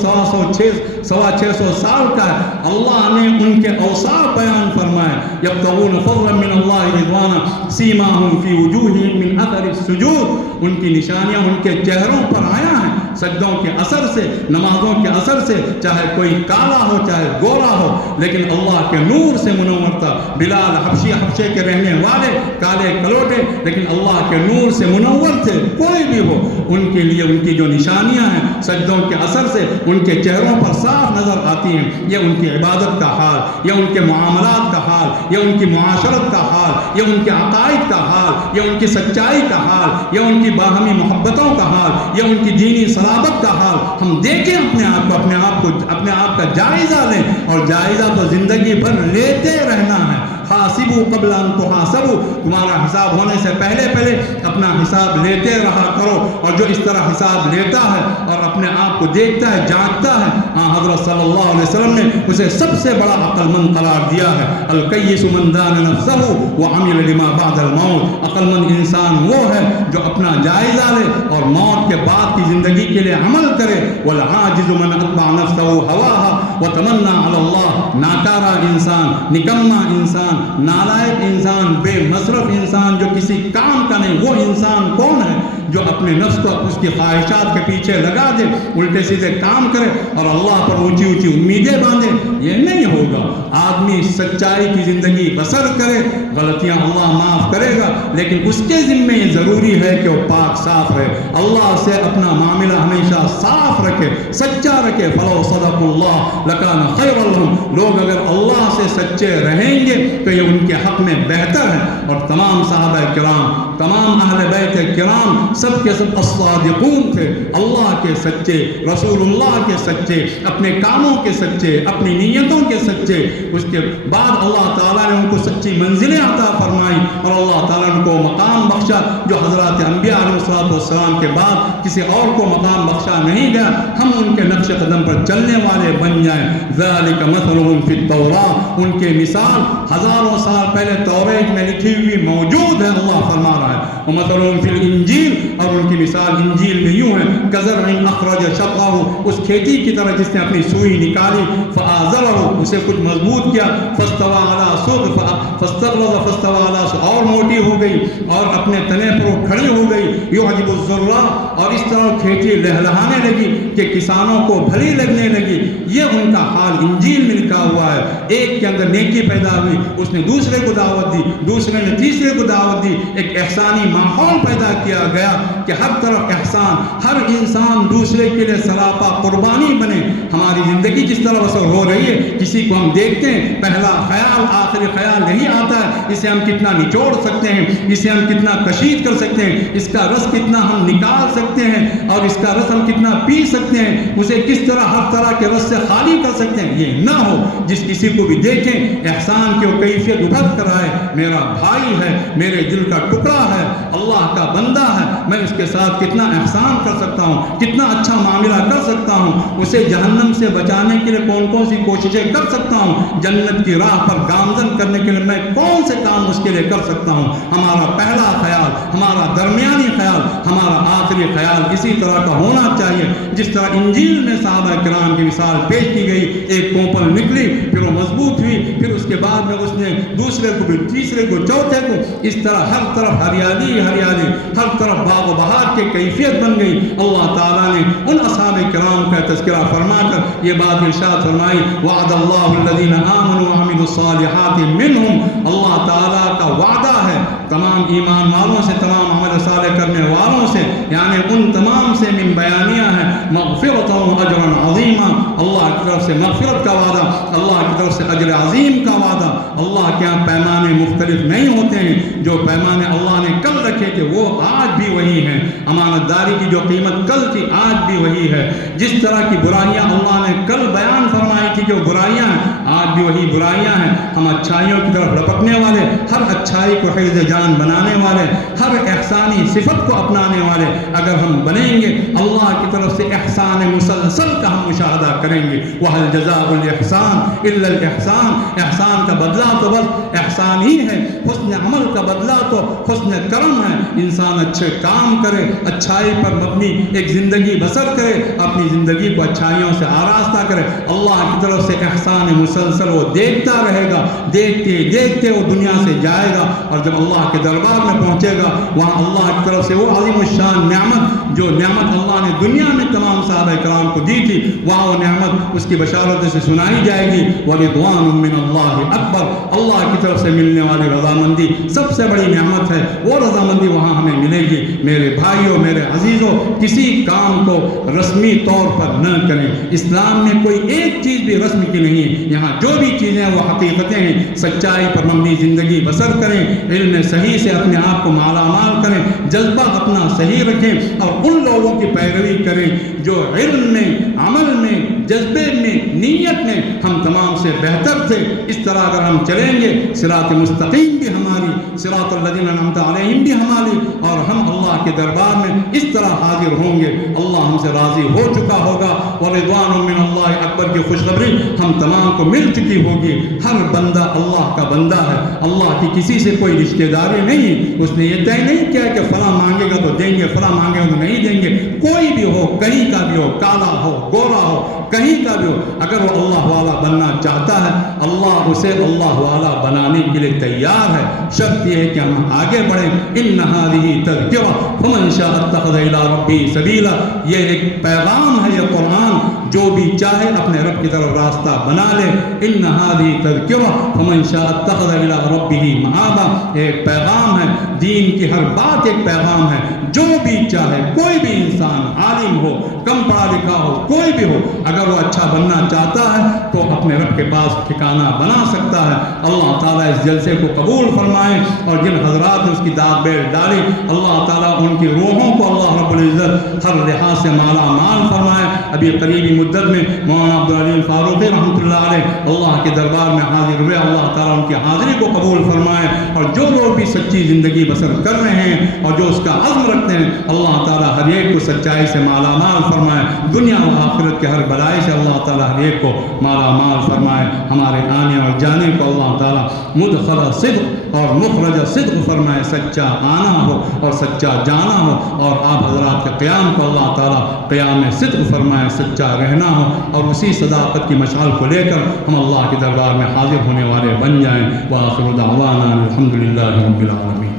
سال کا ہے, اللہ نے ان کے اوصاف بیان فرمائے. یبتغون فضلا من اللہ رضوانا سیماہم فی وجوہہم من اثر السجود, ان کی نشانیاں ان کے چہروں پر آیا ہیں سجدوں کے اثر سے, نمازوں کے اثر سے, چاہے کوئی کالا ہو چاہے گورا ہو, لیکن اللہ کے نور سے منور تھا. بلال حبشے کے رہنے والے, کالے کلوٹے, لیکن اللہ کے نور سے منور تھے. کوئی بھی ہو ان کے لیے ان کی جو نشانیاں ہیں سجدوں کے اثر سے ان کے چہروں پر صاف نظر آتی ہیں. یہ ان کی عبادت کا حال, یہ ان کے معاملات کا حال, یہ ان کی معاشرت کا حال, یہ ان کے عقائد کا حال, یہ ان کی سچائی کا حال, یہ ان کی باہمی محبتوں کا حال, یہ ان کی دینی صلابت کا حال. ہم دیکھیں اپنے آپ کا جائزہ لیں, اور جائزہ تو زندگی بھر لیتے رہنا ہے. حاسبوا قبل ان تحاسبوا, تمہارا حساب ہونے سے پہلے اپنا حساب لیتے رہا کرو. اور جو اس طرح حساب لیتا ہے اور اپنے آپ کو دیکھتا ہے, جانتا ہے, حضرت صلی اللہ علیہ وسلم نے اسے سب سے بڑا عقل مند قرار دیا ہے. الکیس من دان نفسہ وعمل لما بعد الموت, عقل مند انسان وہ ہے جو اپنا جائزہ لے اور موت کے بعد کی زندگی کے لیے عمل کرے. والعاجز من اتبع نفسہ ہواها وتمنى على اللہ, ناکارہ انسان, نکما انسان, نالائق انسان, بے مصرف انسان جو کسی کام کا نہیں, وہ انسان کون ہے جو اپنے نفس کو اس کی خواہشات کے پیچھے لگا دے, الٹے سیدھے کام کرے اور اللہ پر اونچی امیدیں باندھے؟ یہ نہیں ہوگا. آدمی سچائی کی زندگی بسر کرے, غلطیاں اللہ معاف کرے گا, لیکن اس کے ذمے یہ ضروری ہے کہ وہ پاک صاف رہے, اللہ سے اپنا معاملہ ہمیشہ صاف رکھے, سچا رکھے. فلو صدق اللہ لکان خیر لهم, لوگ اگر اللہ سے سچے رہیں گے تو یہ ان کے حق میں بہتر ہے. اور تمام صحابہ کرام, تمام اہل بیت کرام سب کے سب الصادقون تھے, اللہ کے سچے, رسول اللہ کے سچے, اپنے کاموں کے سچے, اپنی نیتوں کے سچے. اس کے بعد اللہ تعالیٰ نے ان کو سچی منزلیں عطا فرمائی اور اللہ تعالیٰ نے ان کو مقام بخشا جو حضرات انبیاء علیہ السلام کے بعد کسی اور کو مقام بخشا نہیں گیا. ہم ان کے نقش قدم پر چلنے والے بن جائیں. ذالک مثلهم فی التوراۃ, ان کے مثال ہزاروں سال پہلے توریت میں لکھی ہوئی موجود ہے. اللہ فرما رہا ہے ومثلهم فی الانجیل, اور ان کی مثال انجیل میں یوں ہے کزرع اخرج شطأہ, اس کھیتی کی طرح جس نے اپنی سوئی نکالی, فآزرہ, اسے کچھ مضبوط کیا, فاستوى علی سوق, فاستغلظ فاستوى علی سوق, اور موٹی ہو گئی اور اپنے تنے پر وہ کھڑی ہو گئی. یعجب الزراع, اور اس طرح کھیتی لہلہانے لگی کہ کسانوں کو بھلی لگنے لگی. یہ ان کا حال انجیل میں لکھا ہوا ہے. ایک کے اندر نیکی پیدا ہوئی, اس نے دوسرے کو دعوت دی, دوسرے نے تیسرے کو دعوت دی, ایک احسانی ماحول پیدا کیا گیا کہ ہر طرف احسان, ہر انسان دوسرے کے لیے سراپا قربانی بنے. ہماری زندگی جس طرح بسر ہو رہی ہے, کسی کو ہم دیکھتے ہیں پہلا خیال آخری خیال نہیں آتا ہے اسے ہم کتنا نچوڑ سکتے ہیں, اسے ہم کتنا کشید کر سکتے ہیں, اس کا رس کتنا ہم نکال سکتے ہیں اور اس کا رس ہم کتنا پی سکتے ہیں, اسے کس طرح ہر طرح کے رس سے خالی کر سکتے ہیں. یہ نہ ہو جس کسی کو بھی دیکھیں احسان کی وہ کیفیت ابھر کر آئے, میرا بھائی ہے, میرے دل کا ٹکڑا ہے, اللہ کا بندہ ہے, میں اس کے ساتھ کتنا احسان کر سکتا ہوں, کتنا اچھا معاملہ کر سکتا ہوں, اسے جہنم سے بچانے کے لیے کون سی کوششیں کر سکتا ہوں, جنت کی راہ پر گامزن کرنے کے لیے میں کون سے کام اس کے لیے کر سکتا ہوں. ہمارا پہلا خیال, ہمارا درمیانی خیال, ہمارا آخری خیال اسی طرح کا ہونا چاہیے جس طرح انجیل میں صحابہ کرام کی مثال پیش کی گئی. ایک کوپل نکلی, پھر وہ مضبوط ہوئی, پھر اس کے بعد میں اس نے دوسرے کو بھی، تیسرے کو، چوتھے کو، اس طرح ہر طرف ہریالی ہریالی، ہر طرف باغ و بہار کی کیفیت بن گئی۔ اللہ تعالیٰ نے ان اصحاب کرام کا تذکرہ فرما کر یہ بات ارشاد فرمائی، وعد اللہ الذین آمنوا وعملوا الصالحات منہم، اللہ تعالیٰ کا وعدہ ہے تمام ایمان والوں سے، تمام عمل صالح کرنے والوں سے، یعنی ان تمام سے من بیانیہ ہے مغفرۃ و اجرا عظیما، اللہ کی طرف سے مغفرت کا وعدہ، اللہ کی طرف سے اجر عظیم کا وعدہ۔ اللہ کے یہاں پیمانے مختلف نہیں ہوتے ہیں، جو پیمانے اللہ نے کل رکھے تھے وہ آج بھی وہی ہیں، امانت داری کی جو قیمت کل تھی آج بھی وہی ہے، جس طرح کی برائیاں اللہ نے کل بیان فرمائی تھی جو برائیاں ہیں آج بھی وہی برائیاں ہیں۔ ہم اچھائیوں کی طرف لپکنے والے، ہر اچھائی کو حفظ جان بنانے والے، ہر احسانی صفت کو اپنانے والے اگر ہم بنیں گے، اللہ کی طرف سے احسان مسلسل کا ہم مشاہدہ کریں گے۔ وَهَلْ جَزَاءُ الْإِحْسَانِ إِلَّا الْإِحْسَانِ، احسان کا بدلہ تو بس احسان ہی ہے، حسن عمل کا بدلہ تو حسن کرم ہے۔ انسان اچھے کام کرے، اچھائی پر مبنی ایک زندگی بسر کرے، اپنی زندگی کو اچھائیوں سے آراستہ کرے، اللہ کی طرف سے احسان مسلسل وہ دیکھتا رہے گا، دیکھتے دیکھتے وہ دنیا سے جائے گا، اور جب اللہ کے دربار میں پہنچے گا وہاں اللہ کی طرف سے وہ عظیم الشان نعمت، جو نعمت اللہ نے دنیا میں تمام صحابہ کرام کو دی تھی، وہاں وہ نعمت اس کی بشارت سے سنائی جائے گی، وَرِضْوَانٌ مِّنَ اللَّهِ أَكْبَرُ، اللہ کی طرف سے ملنے والی رضامندی سب سے بڑی نعمت ہے، وہ رضامندی وہاں ہمیں ملے گی۔ میرے بھائیوں، میرے عزیزوں، کسی کام کو رسمی طور پر نہ کریں، اسلام میں کوئی ایک چیز بھی رسم کی نہیں ہے، یہاں جو بھی چیزیں وہ حقیقتیں ہیں، سچائی پر مبنی زندگی بسر کریں، علم صحیح سے اپنے آپ کو مالا مال کریں، جذبہ اپنا صحیح رکھیں، اور ان لوگوں کی پیروی کریں جو علم میں، عمل میں، جذبے میں، نیت میں ہم تمام سے بہتر تھے۔ اس طرح اگر ہم چلیں گے، صراط مستقیم بھی ہماری، صراط الذین انعمت علیہم بھی ہماری، اور ہم اللہ کے دربار میں اس طرح حاضر ہوں گے، اللہ ہم سے راضی ہو چکا ہوگا، ورضوان من اللہ اکبر کی خوشخبری ہم تمام کو مل چکی ہوگی۔ ہر بندہ اللہ کا بندہ ہے، اللہ کی کسی سے کوئی رشتہ داری نہیں، اس نے یہ طے نہیں کیا کہ فلاں مانگے گا تو دیں گے، فلاں مانگے گا تو نہیں دیں گے، کوئی بھی ہو، کہیں کا بھی ہو، کالا ہو، گورا ہو، کہیں کا بھی ہو، اگر وہ اللہ والا بننا چاہتا ہے اللہ اسے اللہ والا بنانے کے لیے تیار ہے، شرط یہ ہے کہ ہم آگے بڑھیں۔ ان هذه تذکرہ فمن شاء اتخذ الى ربہ سبیلا، یہ ایک پیغام ہے، یہ قرآن جو بھی چاہے اپنے رب کی طرف راستہ بنا لے۔ ان هذه تذکرہ فمن شاء اتخذ الى ربہ مآبا، ایک پیغام ہے، دین کی ہر بات ایک پیغام ہے، جو بھی چاہے، کوئی بھی انسان، عالم ہو، کم پڑھا لکھا ہو، کوئی بھی ہو، اگر وہ اچھا بننا چاہتا ہے تو اپنے رب کے پاس ٹھکانہ بنا سکتا ہے۔ اللہ تعالیٰ اس جلسے کو قبول فرمائے، اور جن حضرات نے اس کی داد بیل ڈالی، اللہ تعالیٰ ان کی روحوں کو اللہ رب العزت ہر لحاظ سے مالا مال فرمائے۔ ابھی قریبی مدت میں مولانا عبدالعلیم فاروقی رحمۃ اللہ علیہ اللہ کے دربار میں حاضر ہوئے، اللہ تعالیٰ ان کی حاضری کو قبول فرمائے، اور جو لوگ بھی سچی زندگی بسر کر رہے ہیں اور جو اس کا عزم رکھتے ہیں، اللہ تعالیٰ ہر ایک کو سچائی سے مالا مال فرمائے، دنیا و آخرت کے ہر بلائی سے اللہ تعالیٰ ہر ایک کو مالا مال فرمائے۔ ہمارے آنے اور جانے کو اللہ تعالیٰ مدخل صدق اور مخرج صدق فرمائے، سچا آنا ہو اور سچا جانا ہو، اور آپ حضرات کے قیام کو اللہ تعالیٰ قیام صدق فرمائے، سچا رہنا ہو، اور اسی صداقت کی مشعل کو لے کر ہم اللہ کے دربار میں حاضر ہونے والے بن جائیں۔ وآخر دعوانا الحمدللہ رب العالمین۔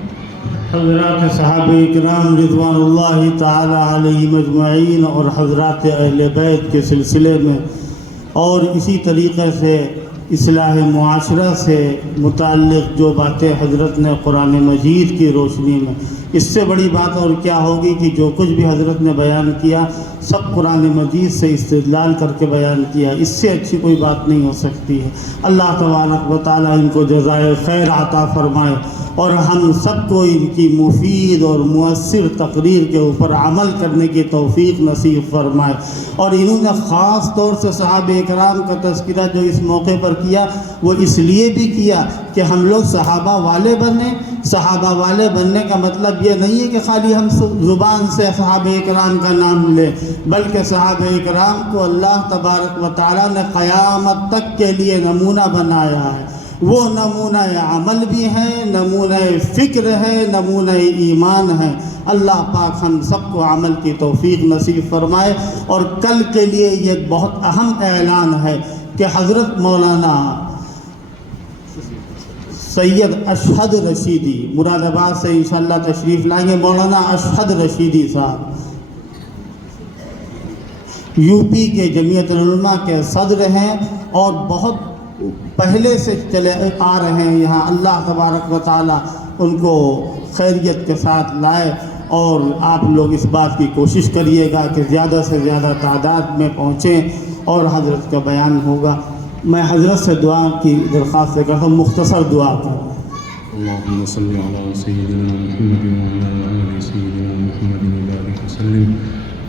حضرات صحابہ کرام رضوان اللہ تعالی علیہم اجمعین اور حضرات اہل بیت کے سلسلے میں، اور اسی طریقے سے اصلاح معاشرہ سے متعلق جو باتیں حضرت نے قرآن مجید کی روشنی میں، اس سے بڑی بات اور کیا ہوگی کہ جو کچھ بھی حضرت نے بیان کیا سب قرآن مجید سے استدلال کر کے بیان کیا، اس سے اچھی کوئی بات نہیں ہو سکتی ہے۔ اللہ تبارک و تعالیٰ ان کو جزائے خیر عطا فرمائے، اور ہم سب کو ان کی مفید اور مؤثر تقریر کے اوپر عمل کرنے کی توفیق نصیب فرمائے۔ اور انہوں نے خاص طور سے صحابہ کرام کا تذکرہ جو اس موقع پر کیا، وہ اس لیے بھی کیا کہ ہم لوگ صحابہ والے بنیں۔ صحابہ والے بننے کا مطلب یہ نہیں ہے کہ خالی ہم زبان سے صحابہ کرام کا نام لیں، بلکہ صحابہ کرام کو اللہ تبارک و تعالیٰ نے قیامت تک کے لیے نمونہ بنایا ہے۔ وہ نمونہ عمل بھی ہے، نمونہ فکر ہے، نمونہ ایمان ہے۔ اللہ پاک ہم سب کو عمل کی توفیق نصیب فرمائے۔ اور کل کے لیے یہ بہت اہم اعلان ہے کہ حضرت مولانا سید اشہد رشیدی مراد آباد سے انشاءاللہ تشریف لائیں گے. مولانا اشہد رشیدی صاحب یو پی کے جمعیت العلماء کے صدر ہیں اور بہت پہلے سے چلے آ رہے ہیں یہاں. اللہ تبارک و تعالیٰ ان کو خیریت کے ساتھ لائے اور آپ لوگ اس بات کی کوشش کریے گا کہ زیادہ سے زیادہ تعداد میں پہنچیں اور حضرت کا بیان ہوگا. میں حضرت سے دعا کی درخواست کرتا ہوں, مختصر دعا کروں. اللهم صل على سيدنا محمد وعلى آل سيدنا محمد وبارك وسلم.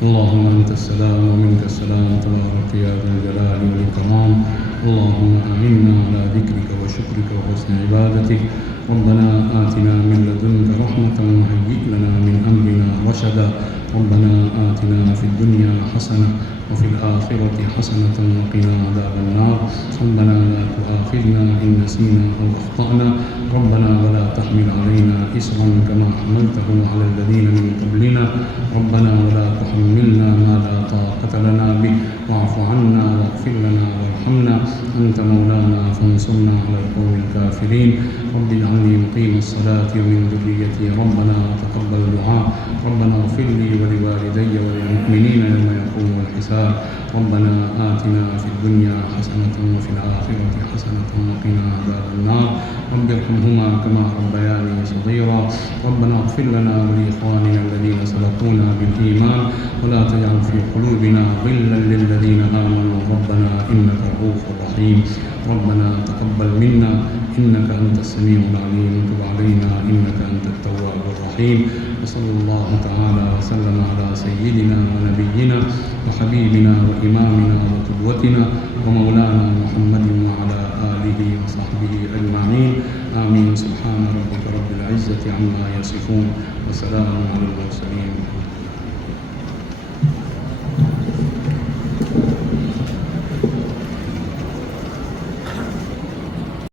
اللهم أنت السلام ومنك السلام تبارك يا ذا الجلال والإكرام. اللهم أعنا على ذكرك وشكرك وحسن عبادتك. ربنا آتنا من لدنك رحمة وهيئ لنا من أمرنا رشدا. ربنا آتنا في الدنيا حسنة وفي الآخرة حسنة وقنا عذاب النار. ربنا لا تؤاخذنا إن نسينا أو أخطأنا. ربنا ولا تحمل علينا إصرا كما حملته على الذين من قبلنا. ربنا ولا تحملنا ما لا طاقة لنا به. واعف عنا واغفر لنا وارحمنا أنت مولانا فانصرنا على القوم الكافرين. رب اجعلني مقيم الصلاة ومن ذريتي ربنا وتقبل دعاء. ربنا اغفر لي ولوالدي وللمؤمنين يوم يقوم الحساب. ربنا آتنا في الدنيا حسنة وفي الآخرة حسنة وقنا عذاب النار. رب ارحمهما كما ربياني صغيرا. ربنا اغفر لنا ولإخواننا الذين سبقونا بالإيمان ولا تجعل في قلوبنا غلا للذين آمنوا ربنا إنك رؤوف رحيم. ربنا تقبل منا إنك أنت السميع العليم وتب علينا إنك أنت التواب الرحيم. وصلى الله تعالى وسلم على سيدنا ونبينا وحبيبنا وإمامنا وقدوتنا ومولانا محمد وعلى آله وصحبه أجمعين. آمين. سبحان ربك رب العزة عما يصفون وسلام على المرسلين.